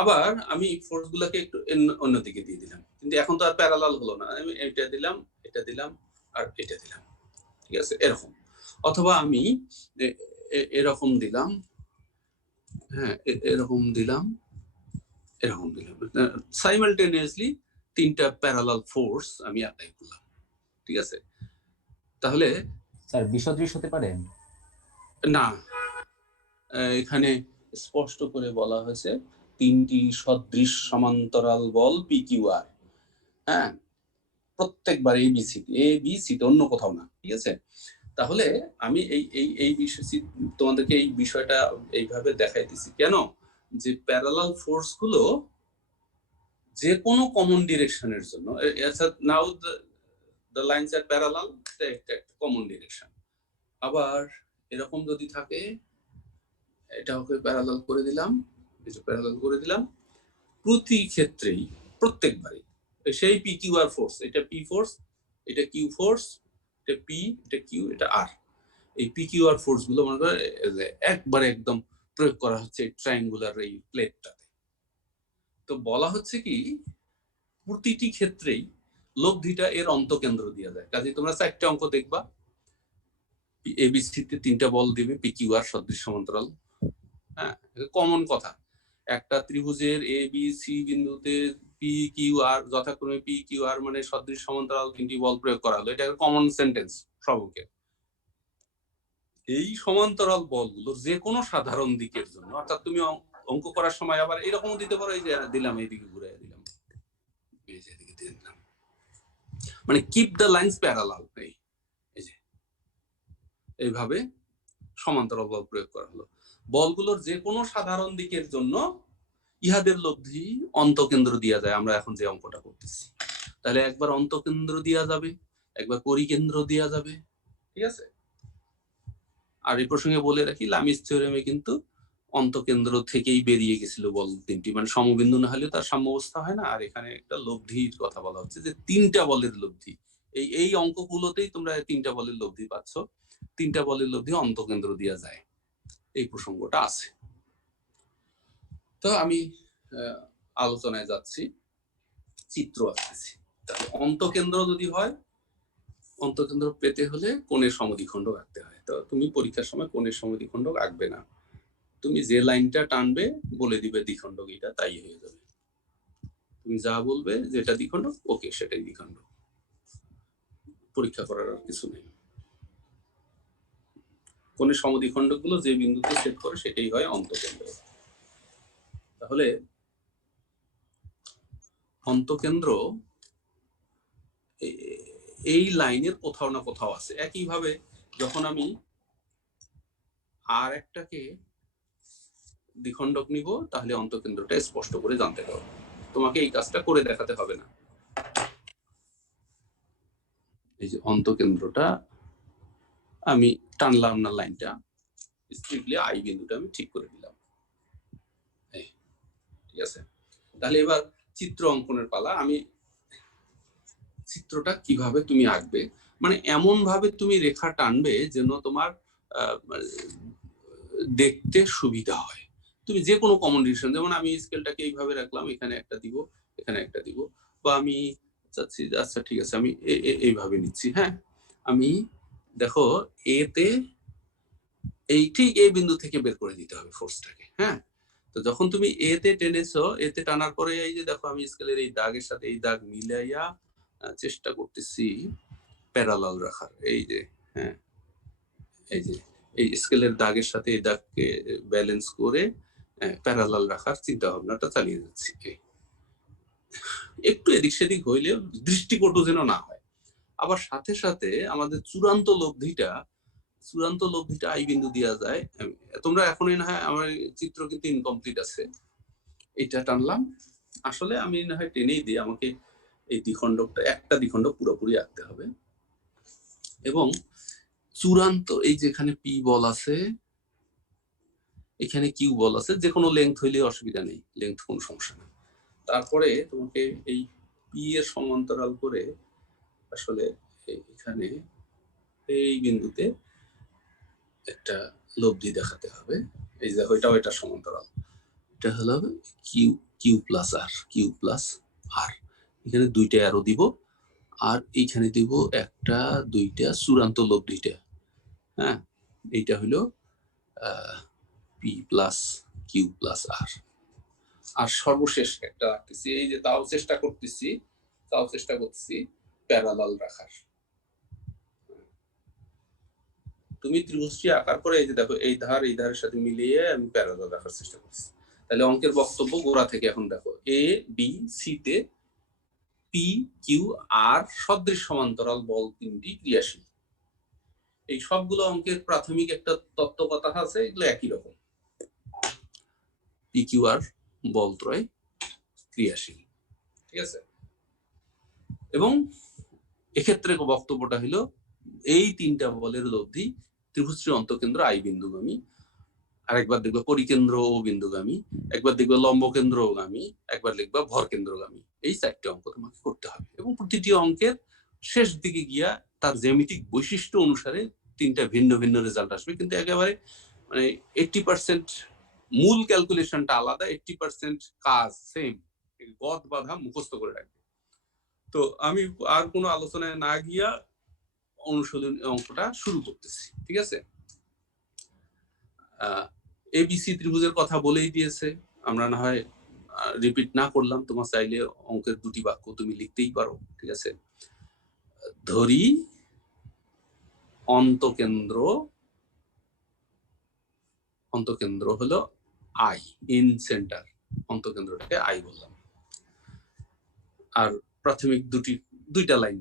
আবার আমি ফোর্স গুলাকে একটু অন্যদিকে দিয়ে দিলাম, কিন্তু এখন তো আর প্যারালাল হলো না, আমি এটা দিলাম, এটা দিলাম আর এটা দিলাম। ঠিক আছে, এরকম। অথবা আমি এরকম দিলাম, হ্যাঁ, এরকম দিলাম, এরকম দিলাম, সাইমালটেনিয়াসলি তিনটা প্যারালাল ফোর্স আমি অ্যাপ্লাই করলাম। ঠিক আছে, তাহলে স্যার বিসদৃশ হতে পারে না, এখানে স্পষ্ট করে বলা হয়েছে তিনটি সদৃশ সমান্তরাল বল পি কিউ আর। হ্যাঁ, প্রত্যেকবার এ বি সি অন্য কোথাও না। ঠিক আছে, তাহলে আমি এই বিষয় তোমাদেরকে এই বিষয়টা এইভাবে দেখাইতেছি কেন, যে প্যারালাল ফোর্স গুলো যে কোনো কমন ডিরেকশনের জন্য, নাও দ্য লাইনস আর প্যারালাল, একটা কমন ডিরেকশন। আবার এরকম যদি থাকে, এটাকে প্যারালাল করে দিলাম, এটা প্যারালাল করে দিলাম, প্রতি ক্ষেত্রেই প্রত্যেকবারই সেই পি কিউ আর ফোর্স, এটা পি ফোর্স, এটা কিউ ফোর্স, এটা পি, এটা কিউ, এটা আর, এই পি কিউ আর ফোর্স গুলো মনে করে একবারে একদম প্রয়োগ করা হচ্ছে ট্রায়াঙ্গুলার এই প্লেটটাতে। তো বলা হচ্ছে কি প্রতিটি ক্ষেত্রেই লব্ধিটা এর অন্তকেন্দ্র দিয়ে যায়। কাজে তোমরা চারটে অঙ্ক দেখবা, এবিসিতে তিনটা বল দিবে পি কিউ আর সদৃশ সমান্তরাল। হ্যাঁ, কমন কথা, একটা ত্রিভুজের এ বি সি বিন্দুতে পি কিউ আর যথাক্রমে পি কিউ আর মানে সদৃশ সমান্তরাল তিনটি বল প্রয়োগ করা হলো, এটা কমন সেন্টেন্স সবকে। এই সমান্তরাল বলগুলোর যে কোনো সাধারণ দিকের জন্য, অর্থাৎ তুমি অঙ্ক করার সময় আবার এরকম দিতে পারো, এই যে দিলাম এইদিকে ঘুরে দিলাম, এই যে এদিকে দিয়ে দিলাম, মানে কিপ দ্য লাইনস প্যারালাল, এই যে এইভাবে সমান্তরাল বল প্রয়োগ করা হলো। বলগুলোর যে কোনো সাধারণ দিকের জন্য ইহাদের লব্ধি অন্তকেন্দ্র দেওয়া যায়, আমরা এখন যে অঙ্কটা করতেছি। তাহলে একবার অন্তকেন্দ্র দেওয়া যাবে, একবার পরিকেন্দ্র দেওয়া যাবে, ঠিক আছে। আর এই প্রসঙ্গে বলে রাখি, লামিস থিওরেমে কিন্তু অন্তকেন্দ্র থেকেই বেরিয়ে গেছিল বল তিনটি, মানে সমবিন্দু না হলেও তার সাম্যাবস্থা হয় না। আর এখানে একটা লব্ধির কথা বলা হচ্ছে যে 3টা বলের লব্ধি। এই অঙ্কগুলোতেই তোমরা 3টা বলের লব্ধি পাচ্ছ। 3টা বলের লব্ধি অন্তকেন্দ্র দেওয়া যায়, এই প্রসঙ্গটা আছে। তো আমি আলোচনায় যাচ্ছি, চিত্র আসতেছি। তাহলে অন্তকেন্দ্র যদি হয়, অন্তকেন্দ্র পেতে হলে কোণের সমদ্বিখণ্ডক আঁকতে হয়। তো তুমি পরীক্ষার সময় কোণের সমদ্বিখণ্ডক আঁকবে না, তুমি যে লাইনটা টানবে বলে দিবে দ্বিখণ্ডক এটা, তাই হয়ে যাবে। তুমি যা বলবে যেটা দ্বিখণ্ডক, ওকে সেটাই দ্বিখণ্ডক, পরীক্ষা করার আর কিছু নেই। কোণের সমদ্বিখণ্ডক গুলো যে বিন্দুতে সেট করে সেটাই হয় অন্তকেন্দ্র। তাহলে অন্তকেন্দ্র এই লাইনের কোথাও না কোথাও আছে। একইভাবে যখন আমি আর একটাকে দ্বিখণ্ডক নিব, তাহলে অন্তকেন্দ্রটা স্পষ্ট করে জানতে পারবো। তোমাকে এই কাজটা করে দেখাতে হবে না। এই যে অন্তকেন্দ্রটা আমি টানলাম না, লাইনটা স্ট্রিক্টলি আই বিন্দুটা আমি ঠিক করে দিলাম, ঠিক আছে। তাহলে এবার চিত্র অঙ্কনের পালা। আমি চিত্রটা কিভাবে তুমি আঁকবে, মানে এমন ভাবে তুমি রেখা টানবে যেন তোমার দেখতে সুবিধা হয়। তুমি যে কোনো কমন ডিভিশন, যেমন আমি স্কেলটাকে এইভাবে রাখলাম, এখানে একটা দিব, এখানে একটা দিব, বা আমি চাচ্ছি আচ্ছা ঠিক আছে আমি এইভাবে নিচ্ছি। হ্যাঁ, আমি দেখো এতে এই ঠিক এই বিন্দু থেকে বের করে দিতে হবে ফোর্সটাকে। হ্যাঁ, তো যখন তুমি এতে টেনেছো, এতে টানার পরে এই যে দেখো আমি স্কেলের এই দাগের সাথে এই দাগ মিলাইয়া চেষ্টা করতেছি প্যারালাল রাখার। এই যে হ্যাঁ, এই যে এই স্কেলের দাগের সাথে এই দাগকে ব্যালেন্স করে প্যারালাল রাখার চিন্তা ভাবনাটা চালিয়ে যাচ্ছি। একটু এদিক সেদিক হইলেও দৃষ্টিকটু যেন না হয়। আবার সাথে সাথে আমাদের চূড়ান্ত লব্ধিটা আই বিন্দু দেওয়া যায়। তোমরা এখনই না হয়, আমার চিত্র কিন্তু ইনকমপ্লিট আছে, এটা টানলাম। আসলে আমি না হয় টেনেই দিই, আমাকে এই দ্বিখণ্ডকটা, একটা দ্বিখণ্ডক পুরোপুরি আঁকতে হবে। এবং চূড়ান্ত এই যেখানে পি বল আছে, এখানে কিউ বল আছে, যে কোনো লেংথ হইলে অসুবিধা নেই, লেংথ কোনো সমস্যা নেই। তারপরে তোমাকে এই পি এর সমান্তরাল করে আসলে এখানে এই বিন্দুতে একটা লব্ধি দেখাতে হবে। এই যে ওইটাও এটা সমান্তরাল, এটা হলো কিউ প্লাস আর, এখানে 2টা অ্যারো দিব, আর এইখানে দিব 1টা 2টা চূড়ান্ত লব্ধিটা। হ্যাঁ, এইটা হলো পি প্লাস কিউ প্লাস আর সর্বশেষ একটা রাখতেছি, এই যে তাও চেষ্টা করতেছি প্যারালাল রাখার। তুমি ত্রিভুজটি আঁকার পরে এই যে দেখো এই ধারের সাথে মিলিয়ে আমি প্যারালাল রাখার চেষ্টা করছি। তাহলে অঙ্কের বক্তব্য গোড়া থেকে এখন দেখো, এ বি সি তে পি কিউ আর সদৃশ সমান্তরাল বল 3টি ক্রিয়াশীল। এই সবগুলো অঙ্কের প্রাথমিক একটা তত্ত্ব কথা আছে, এগুলো একই রকম। পি কিউ আর বল ত্রয় ক্রিয়াশীল, ঠিক আছে। এবং এক্ষেত্রে বক্তব্যটা হলো এই 3টা বলের লব্ধি ত্রিভুজটির অন্তকেন্দ্র আই বিন্দুগামী, আরেকবার দেখবো পরিকেন্দ্র ও বিন্দুগামী, একবার দেখবো লম্ব কেন্দ্রগামী, একবার লিখবা ভর কেন্দ্রগামী। এই 4টে অঙ্ক তোমাকে করতে হবে, এবং প্রতিটি অঙ্কের শেষ দিকে গিয়া তার জ্যামিতিক বৈশিষ্ট্য অনুসারে 3টা ভিন্ন ভিন্ন রেজাল্ট আসবে। কিন্তু একেবারে মানে 80% মূল ক্যালকুলেশনটা আলাদা, 80% কাজ সেম, গদ বাঁধা মুখস্থ করে রাখবে। তো আমি আর কোনো আলোচনায় না গিয়া অনুশীলন অঙ্কটা শুরু করতেছি, ঠিক আছে। এবিসি ত্রিভুজের কথা বলেই দিয়েছে, আমরা না হয় রিপিট না করলাম। তোমার চাইলে অঙ্কের 2টি বাক্য তুমি লিখতেই পারো, ঠিক আছে। ধরি অন্তকেন্দ্র হলো আই, ইন সেন্টার, অন্তকেন্দ্রটাকে আই বললাম। আর প্রাথমিক 2টা লাইন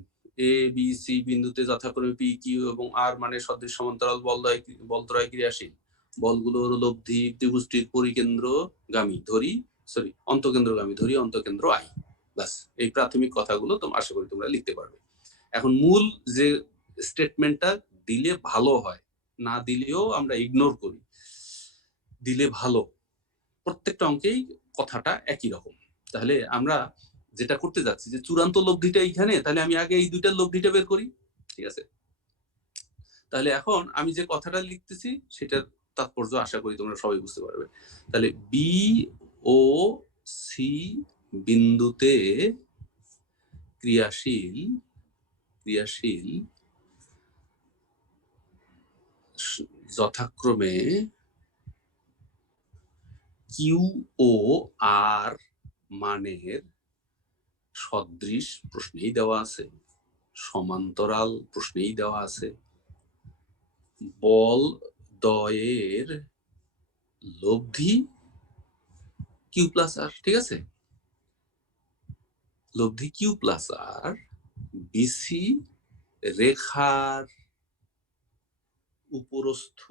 এ বি সি বিন্দুতে যথাক্রমে পি কিউ এবং আর মানে সদৃশ সমান্তরাল বলত্রয় ক্রিয়াশীল। বলগুলোর লব্ধি ত্রিভুজটির অন্তকেন্দ্রগামী ধরি অন্তকেন্দ্র আই বাস এই প্রাথমিক কথাগুলো আশা করি তোমরা লিখতে পারবে। এখন মূল যে স্টেটমেন্টটা দিলে ভালো হয়, না দিলেও আমরা ইগনোর করি, দিলে ভালো, প্রত্যেকটা অঙ্কেই কথাটা একই রকম। তাহলে আমরা যেটা করতে যাচ্ছি যে চূড়ান্ত লব্ধিটা এইখানে, তাহলে আমি আগে এই দুইটার লব্ধিটা বের করি, ঠিক আছে? তাহলে এখন আমি যে কথাটা লিখতেছি সেটার তাৎপর্য আশা করি তোমরা সবাই বুঝতে পারবে। তাহলে বি ও সি বিন্দুতে ক্রিয়াশীল যথাক্রমে কিউ ও আর মানের সদৃশ প্রশ্নেই দেওয়া আছে, সমান্তরাল প্রশ্নেই দেওয়া আছে, বল দ্বয়ের লব্ধি কিউ প্লাস আর, ঠিক আছে? লব্ধি কিউ প্লাস আর বিসি রেখার উপরস্থ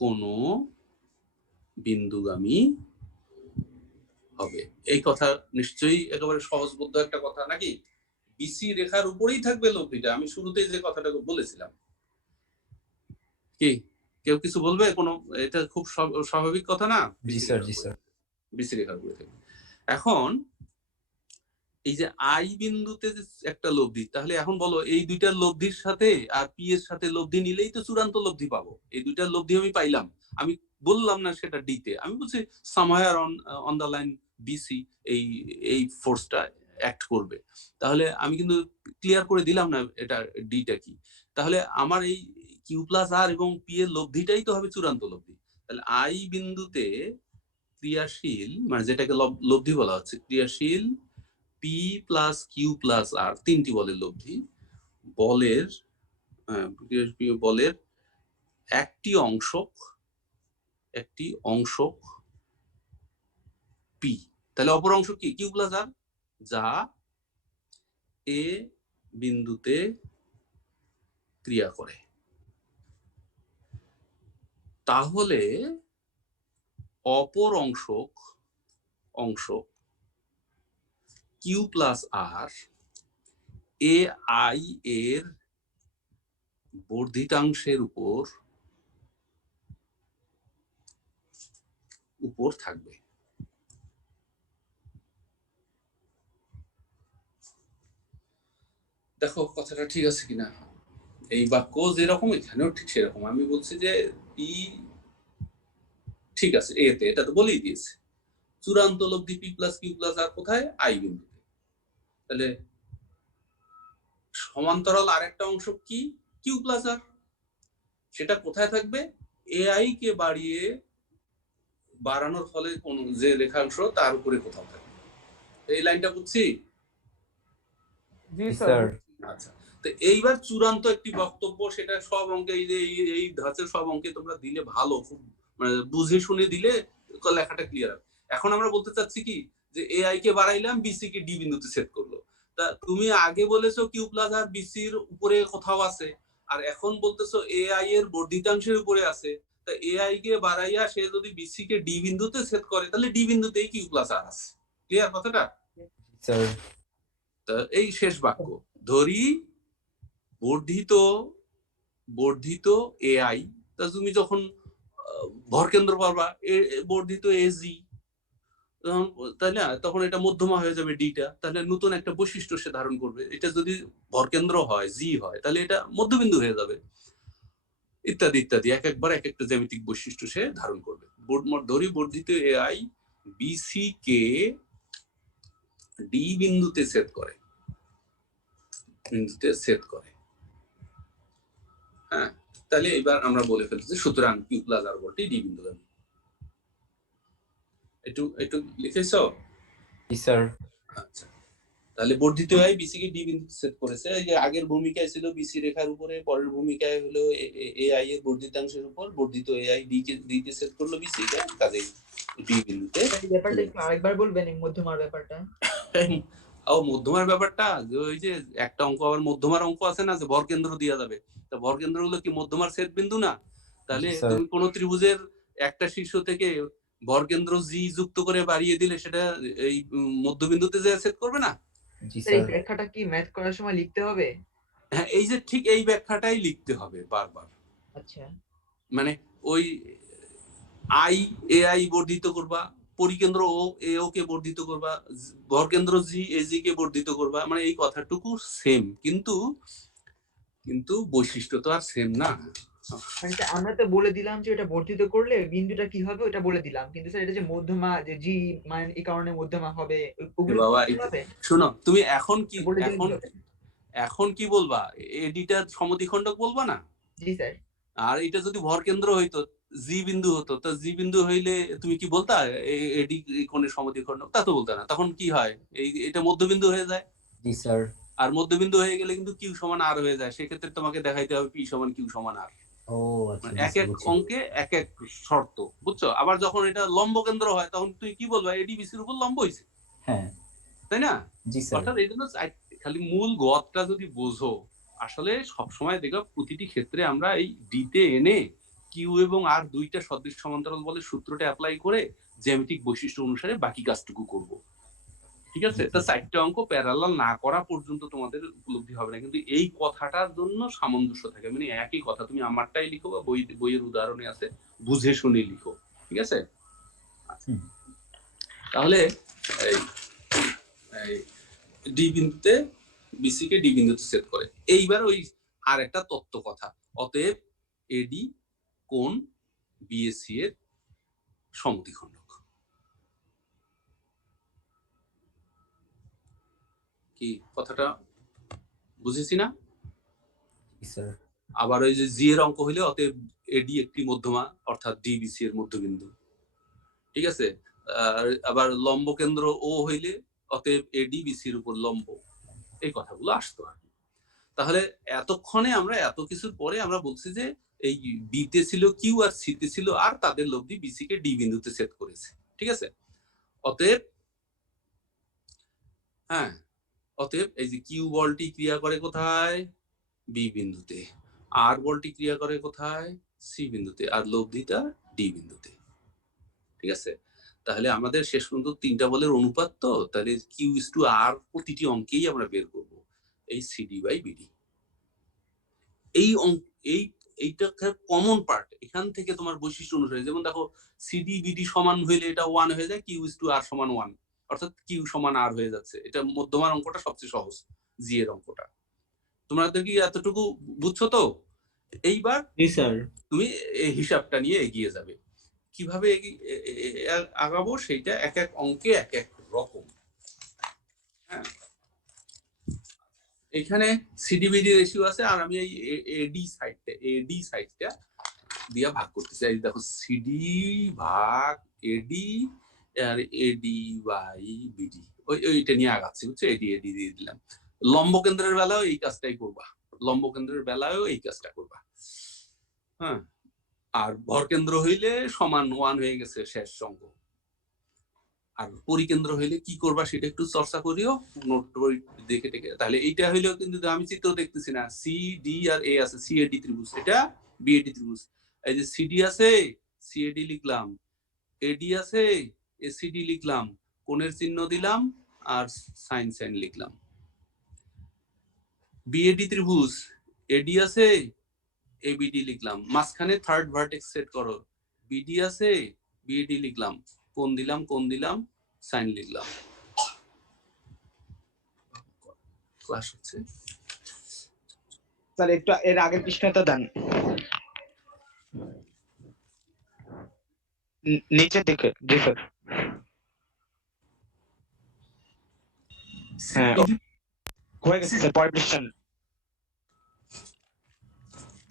কোন বিন্দুগামী হবে। এই কথা নিশ্চয়ই একেবারে সহজবোধ্য একটা কথা নাকি? বিসি রেখার উপরেই থাকবে লব্ধিটা, আমি শুরুতেই যে কথাটা বলেছিলাম। কি কেউ কিছু বলবে? কোনো, এটা খুব স্বাভাবিক কথা না? জি স্যার, জি স্যার। বিসি রেখার উপরে থাকবে। এখন এই যে আই বিন্দুতে যে একটা লব্ধি, তাহলে এখন বলো এই দুইটার লব্ধির সাথে আর পি এর সাথে লব্ধি নিলেই তো চূড়ান্ত লব্ধি পাবো। এই দুইটার লব্ধি আমি পাইলাম, আমি বললাম না সেটা ডি তে, আমি বলছি somewhere on the line BC এই ফোর্সটা অ্যাক্ট করবে। তাহলে আমি কিন্তু ক্লিয়ার করে দিলাম না এটা ডিটা কি। তাহলে আমার এই কিউ প্লাস আর এবং পি এর লব্ধিটাই তো হবে চূড়ান্ত লব্ধি। তাহলে আই বিন্দুতে ক্রিয়াশীল, মানে যেটাকে লব্ধি বলা হচ্ছে, ক্রিয়াশীল পি প্লাস কিউ প্লাস আর, তিনটি বলের লব্ধি, বলের একটি অংশক পি, তাহলে অপর অংশ কি? কিউ প্লাস আর, যা এ বিন্দুতে ক্রিয়া করে। তাহলে অপর অংশক Q plus R A I এর বর্ধিতাংশের উপর থাকবে। দেখো কথাটা ঠিক আছে কিনা? এই বাক্য যেরকম এখানেও ঠিক সেরকম। আমি বলছি যে পি ঠিক আছে এতে, এটা তো বলেই দিয়েছে। চূড়ান্ত লব্ধি পি প্লাস কিউ প্লাস আর কোথায়? আই বিন্দুতে। তাহলে সমান্তরাল আরেকটা অংশ কি? কিউ প্লাস আর, সেটা কোথায় থাকবে? এআই কে বাড়ানোর ফলে কোন যে রেখাংশ তার উপরে কোথাও থাকবে। এই লাইনটা বুঝছি? জি জি স্যার। স্যার। আচ্ছা, তো এইবার চূড়ান্ত একটি বক্তব্য, সেটা সব অঙ্কে এই ধাঁচের সব অঙ্কে তোমরা দিলে ভালো, খুব মানে বুঝে শুনে দিলে লেখাটা ক্লিয়ার হবে। এখন আমরা বলতে চাচ্ছি কি, যে এআই কে বাড়াইলাম, বিসি কে ডি বিন্দুতে সেট করলো। তা তুমি আগে বলেছো কিউ প্লাস আর বিসির উপরে কোথাও আছে, আর এখন বলতেছো এআই এর বর্ধিতাংশের উপরে আছে। তা এআই কে বাড়াইয়া সে যদি বিসি কে ডি বিন্দুতে সেট করে, তাহলে ডি বিন্দুতেই কিউ প্লাস আর আছে। ক্লিয়ার কথাটা? স্যার। তা এই শেষ বাক্য ধরি বর্ধিত এআই, তা তুমি যখন ভরকেন্দ্র পারবা বর্ধিত এজি, তাই না? তখন এটা মধ্যমা হয়ে যাবে ডিটা, তাহলে নতুন একটা বৈশিষ্ট্য সে ধারণ করবে। এটা যদি ভরকেন্দ্র হয়, জি হয়, তাহলে এটা মধ্যবিন্দু হয়ে যাবে, ইত্যাদি ইত্যাদি, একবার এক একটা জ্যামিতিক বৈশিষ্ট্য সে ধারণ করবে। ধরি বর্ধিত এআই বিসি কে ডি বিন্দুতে সেট করে। হ্যাঁ, তাহলে এবার আমরা বলে ফেলছি সুতরাং কিউ প্লাস আর বলটি ডি বিন্দুগামী। একটু লিখেছো? জি স্যার। আচ্ছা, তাহলে বর্ধিত এআই বিসি কে ডি বিন্দুতে সেট করেছে। এই যে আগের ভূমিকায় ছিল বিসি রেখার উপরে, পরের ভূমিকায় হলো এআই এর বর্ধিতাংশের উপর। বর্ধিত এআই ডি তে সেট করলো বিসি কে, কাজেই ডি বিন্দুতে। ব্যাপারটা একটু আরেকবার বলবেন, এই মধ্যমার ব্যাপারটা? ও মধ্যমার ব্যাপারটা, যে ওই যে একটা অঙ্ক আবার মধ্যমার অঙ্ক আছে না, যে ভরকেন্দ্র দেওয়া যাবে। তা ভরকেন্দ্র গুলো কি মধ্যমার ছেদ বিন্দু না? তাহলে তুমি কোন ত্রিভুজের একটা শীর্ষ থেকে ভরকেন্দ্র জি যুক্ত করে বাড়িয়ে দিলে সেটা এই মধ্যবিন্দুতে যে সেট করবে না? জি স্যার এই স্যার ব্যাখ্যাটা কি ম্যাথ করার সময় লিখতে হবে? হ্যাঁ, এই যে ঠিক এই ব্যাখ্যাটাই লিখতে হবে বারবার। আচ্ছা মানে ওই আই এ আই বর্ধিত করবা, পরিকেন্দ্র ও এ ও কে বর্ধিত করবা, ভরকেন্দ্র জি এ জি কে বর্ধিত করবা, মানে এই কথাটুকু সেম, কিন্তু কিন্তু বৈশিষ্ট্য তো আর সেম না। মানে স্যার আমরা তো বলে দিলাম যে এটা বর্ধিত করলে বিন্দুটা কি হবে ওটা বলে দিলাম, কিন্তু স্যার এটা যে মধ্যমা যে জি মানে এই কারণে মধ্যমা হবে ওগুলো বাবা কি হবে? শোনো, তুমি এখন কি বলে দিলে এখন কি হবে? এখন কি বলবা? এডিটা সমদ্বিখণ্ডক বলবা না? জি স্যার। আর এটা যদি ভরকেন্দ্র হইতো, জি বিন্দু হতো, তো জি বিন্দু হইলে তুমি কি বলতা এডি কোণের সমদ্বিখণ্ডক? তা তো বলতে না। তখন কি হয়, এটা মধ্যবিন্দু হয়ে যায়। জি স্যার আর মধ্যবিন্দু হয়ে গেলে কিন্তু কিউ সমান আর হয়ে যায়। সেক্ষেত্রে তোমাকে দেখাইতে হবে পি সমান কিউ সমান আর। ও আচ্ছা মানে এক বুঝছি এক বুঝছি অঙ্কে এক এক শর্ত, বুঝছো? আবার যখন এটা লম্ব কেন্দ্র হয় তখন তুমি কি বলবা? এডি বিসির উপর লম্ব হয়েছে, হ্যাঁ তাই না? জি স্যার অর্থাৎ এই জন্য খালি মূল গতটা যদি বোঝো, আসলে সবসময় দেখো প্রতিটি ক্ষেত্রে আমরা এই ডিতে এনে কিউ এবং আর দুইটা সদৃশ সমান্তরাল বলে সূত্রটা অ্যাপ্লাই করে জ্যামিতিক বৈশিষ্ট্য অনুসারে বাকি কাজটুকু করব। ঠিক আছে? তা 4টা অঙ্ক প্যারালাল না করা পর্যন্ত তোমাদের উপলব্ধি হবে না, কিন্তু এই কথাটার জন্য সামঞ্জস্য থাকে। মানে একই কথা তুমি আমারটাই লিখো বা বইয়ের উদাহরণে আছে, বুঝে শুনে লিখো। ঠিক আছে? আচ্ছা। হুম। তাহলে এই ডি বিন্দুতে বিসি কে ডি বিন্দুতে সেট করে। এইবার ওই আর একটা তত্ত্ব কথা, অতএব এডি কোণ বিএসি এর সমদ্বিখণ্ডক। কি কথাটা বুঝেছি না? জি স্যার আবার ওই যে জি এর অঙ্ক হইলে অতএব এডি একটি মধ্যমা, অর্থাৎ ডি বিসি এর মধ্যবিন্দু। ঠিক আছে? আবার লম্ব কেন্দ্র ও হইলে অতএব এডি বিসি এর উপর লম্ব। এই কথাগুলো আসতো আর কি। তাহলে এতক্ষণে আমরা এত কিছুর পরে আমরা বলছি যে এই বিতে ছিল কিউ আর সিতে ছিল আর, তাদের লব্ধি বিসি কে ডি বিন্দুতে সেট করেছে। ঠিক আছে? অতএব হ্যাঁ, অতএব এই যে কিউ বলটি ক্রিয়া করে কোথায়? বি বিন্দুতে। আর বলটি ক্রিয়া করে কোথায়? সি বিন্দুতে। আর লব্ধিটা ডি বিন্দুতে। ঠিক আছে? তাহলে আমাদের শেষ পর্যন্ত 3টা বলের অনুপাত, তো তাহলে কিউ ইজ টু আর প্রতিটি অঙ্কেই আমরা বের করব এই সিডি বাই বিডি। এই এইটা কমন পার্ট। এখান থেকে তোমার বৈশিষ্ট্য অনুসারে, যেমন দেখো সিডি বিডি সমান হইলে এটা 1 হয়ে যায়, কিউ ইজ টু আর সমান 1, অর্থাৎ কিউ সমান আর হয়ে যাচ্ছে। এটা মধ্যমার অঙ্কটা সবচেয়ে সহজ, জি এর অঙ্কটা। তোমাদের কি এতটুকু বুঝছো তো? এইবার জি স্যার তুমি এই হিসাবটা নিয়ে এগিয়ে যাবে। কিভাবে আগাবো সেইটা এক এক অঙ্কে এক এক রকম। হ্যাঁ, এখানে সিডিবিডি রেশিও আছে, আর আমি এই এডি সাইডটা দিয়া ভাগ করতে চাই। দেখো সিডি ভাগ এডি আর এডি বাই বিডি, ওইটা নিয়ে আগাচ্ছি, বুঝছো? এডি এডি দিয়ে দিলাম। লম্ব কেন্দ্রের বেলাও এই কাজটাই করবা, লম্ব কেন্দ্রের বেলাও এই কাজটা করবা। হ্যাঁ, আর ভরকেন্দ্র হইলে সমান 1 হয়ে গেছে শেষ অঙ্ক। আর পরিকেন্দ্র হইলে কি করবা সেটা একটু চর্চা করিও, নোট দেখে দেখে। তাহলে এইটা হইলেও কিন্তু আমি চিত্র দেখতেছি না, সি ডি আর এ আছে, সি এ ডি ত্রিভুজ, এটা বিএডি ত্রিভুজ। এই যে সিডি আছে, সিএডি লিখলাম, এডি আছে, এসিডি লিখলাম, কোণের চিহ্ন দিলাম আর সাইন সাইন লিখলাম। বিএডি ত্রিভুজ, এডি আছে, এবিডি লিখলাম, মাঝখানে থার্ড ভার্টেক্স সেট করো, বিডি আছে, বিএডি লিখলাম, কোণ দিলাম, কোণ দিলাম, সাইন লিখলাম। ক্লাস হচ্ছে স্যার একটু এর আগের পৃষ্ঠাটা দেন, নিচে দিকে। জি স্যার। স্যার হ্যাঁ, হয়ে গেছে স্যার, পরের পৃষ্ঠা।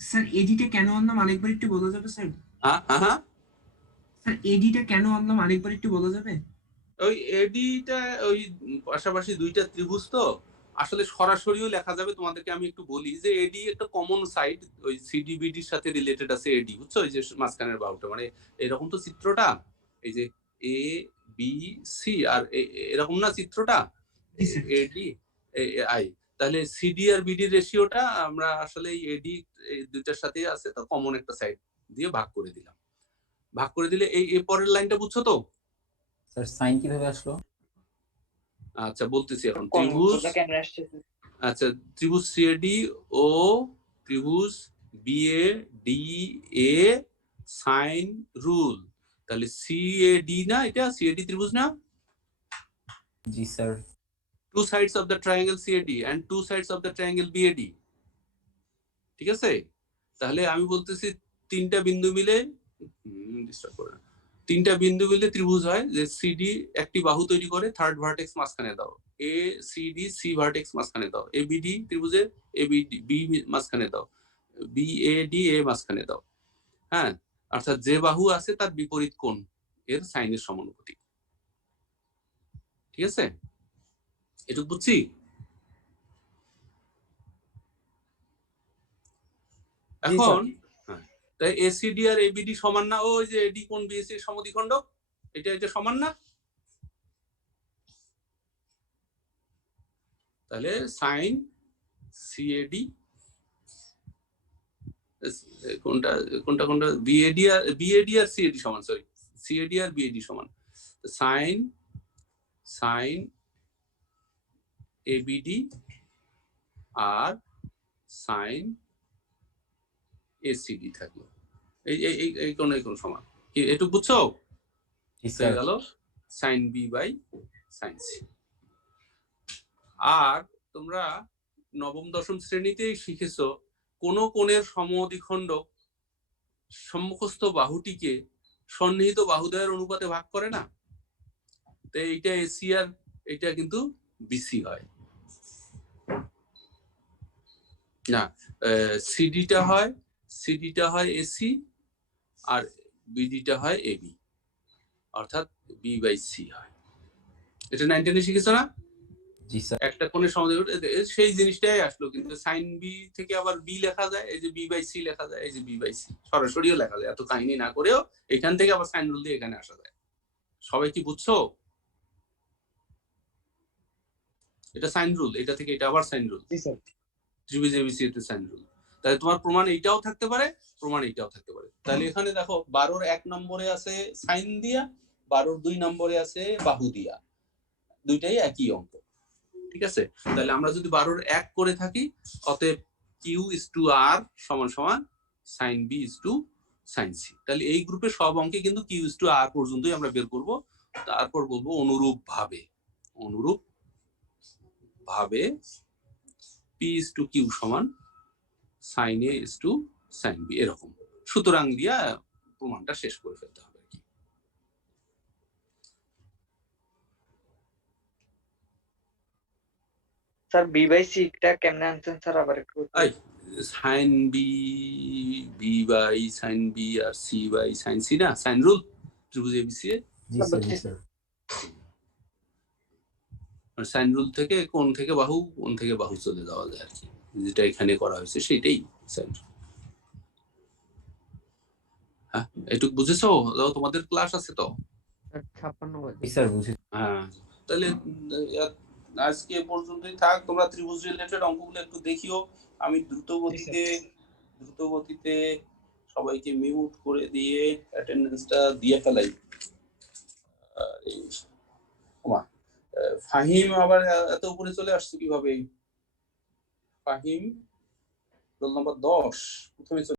স্যার এডিটা কেন আনলাম আরেকবার একটু বলা যাবে স্যার? হ্যাঁ, স্যার এডিটা কেন আনলাম আরেকবার একটু বলা যাবে? ওই এডিটা ওই পাশাপাশি দুইটা ত্রিভুজ, তো আসলে সরাসরিও লেখা যাবে। তোমাদেরকে আমি একটু বলি যে এডি একটা কমন সাইড, ওই সিডিবিডির সাথে রিলেটেড আছে এডি, বুঝছো? ওই যে মাঝখানের বাহুটা, মানে এরকম তো চিত্রটা, এই যে এ বি সি আর এরকম না চিত্রটা, এডি আই। তাহলে সিডি আর বিডি রেশিওটা আমরা আসলে এডি দুইটার সাথে আছে, তো কমন একটা সাইড দিয়ে ভাগ করে দিলাম। ভাগ করে দিলে এই পরের লাইনটা বুঝছো তো? স্যার সাইন কিভাবে আসলো? আচ্ছা বলতেছি এখন। কোন ত্রিভুজ, উত্তরটা কেমনে আসছে স্যার? আচ্ছা ত্রিভুজ সিএডি ও ত্রিভুজ বিএ ডিএ সাইন রুল, তাহলে সিএডি না, এটা সিএডি ত্রিভুজ না? জি sir. Two sides of the triangle CAD and two sides of the triangle BAD, ঠিক আছে? তাহলে আমি বলতেছি তিনটা বিন্দু মিলে ডিস্টার্ব করে না, তিনটা বিন্দু মিলে ত্রিভুজ হয় যে সিডি একটি বাহু তৈরি করে, থার্ড ভার্টেক্স মাঝখানে দাও, এ সিডি সি ভার্টেক্স মাঝখানে দাও, এবিডি ত্রিভুজের এবিডি বি মাঝখানে দাও, বিএডি এ মাঝখানে দাও। হ্যাঁ, অর্থাৎ যে বাহু আছে তার বিপরীত কোণ এর সাইনের সমানুপাতিক। ঠিক আছে, এটুকু বুঝছি? এখন তাই এসিডি আর এবিডি সমান না? ওই যে এডি কোণ বিএসি সমদ্বিখণ্ডক, এটা সমান না? তাহলে সাইন সিএডি কোনটা কোনটা কোনটা বিএডি আর সিএডি সমান, সরি সিএডি আর বিএডি সমান। সাইন এবিডি আর সাইন এসিডি থাকলো, এই কোন সমান। কি এটুকু বুঝছো? হয়ে গেল sine B by sine C. আর তোমরা নবম দশম শ্রেণীতেই শিখেছো কোন কোণের সমদ্বিখণ্ডক সম্মুখস্থ বাহুটিকে সন্নিহিত বাহুদ্বয়ের অনুপাতে ভাগ করে না? তো এইটা এসি আর এটা কিন্তু বিসি হয় না, সিডিটা হয় এসি আর বিডিটা হয় এবি, অর্থাৎ বি বাই সি হয়। এটা 9 শিখেছো না? জি স্যার। একটা কোণের সমদ্বিখণ্ডক সেই জিনিসটাই আসলো, কিন্তু সাইন বি থেকে আবার বি লেখা যায়, এই যে বি বাই সি লেখা যায়, এই যে বি বাই সি সরাসরিও লেখা যায়, এত কাহিনী না করেও এখান থেকে আবার সাইন রুল দিয়ে এখানে আসা যায়। সবাই কি বুঝছো? এটা সাইন রুল, এটা থেকে এটা আবার সাইন রুল, ত্রিভুজ এবিসি এতে সাইন রুল। তাহলে তোমার প্রমাণ এইটাও থাকতে পারে, প্রমাণ এইটাও থাকতে পারে। তাহলে এখানে দেখো 12-র 1 নম্বরে আছে সাইন দিয়া, 12-র 2 নম্বরে আছে বাহু দিয়া, দুইটাই একই অঙ্ক। ঠিক আছে, তাহলে আমরা যদি 12-র 1 করে থাকি, অতএব কিউ ইজ টু আর সমান সমান sine B is to sine C. তাহলে এই গ্রুপে সব অঙ্কে কিন্তু কিউ ইজ টু আর পর্যন্তই আমরা বের করব। তারপর বলবো অনুরূপ ভাবে পি ইজ টু কিউ সমান sine A is to sine B, এরকম সুতরাং দিয়া প্রমাণটা শেষ করে ফেলতে হবে আর কি। স্যার বি বাই সি টা কেমনে আনছেন স্যার আবার একটু? Sine B, B by sine B আর সি বাই সাইন সি না, সাইন রুল ত্রিভুজ এবিসি এর। জি স্যার, জি স্যার। সাইন রুল থেকে কোণ থেকে বাহু, কোণ থেকে বাহু চলে যাওয়া যায় আর কি, যেটা এখানে করা হয়েছে সেটাই সাইন রুল। হ্যাঁ, এটুকু বুঝেছো? তোমাদের ক্লাস আছে তো? 56 জি স্যার, বুঝি। হ্যাঁ, তাহলে আজকে পর্যন্তই থাক। তোমরা ত্রিভুজ রিলেটেড অঙ্কগুলো একটু দেখিও। আমি দ্রুত গতিতে সবাইকে মিউট করে দিয়ে অ্যাটেন্ডেন্সটা দিয়ে ফেলাই। ফাহিম আবার এত উপরে চলে আসছে কিভাবে? ফাহিম রোল নাম্বার 10 প্রথমে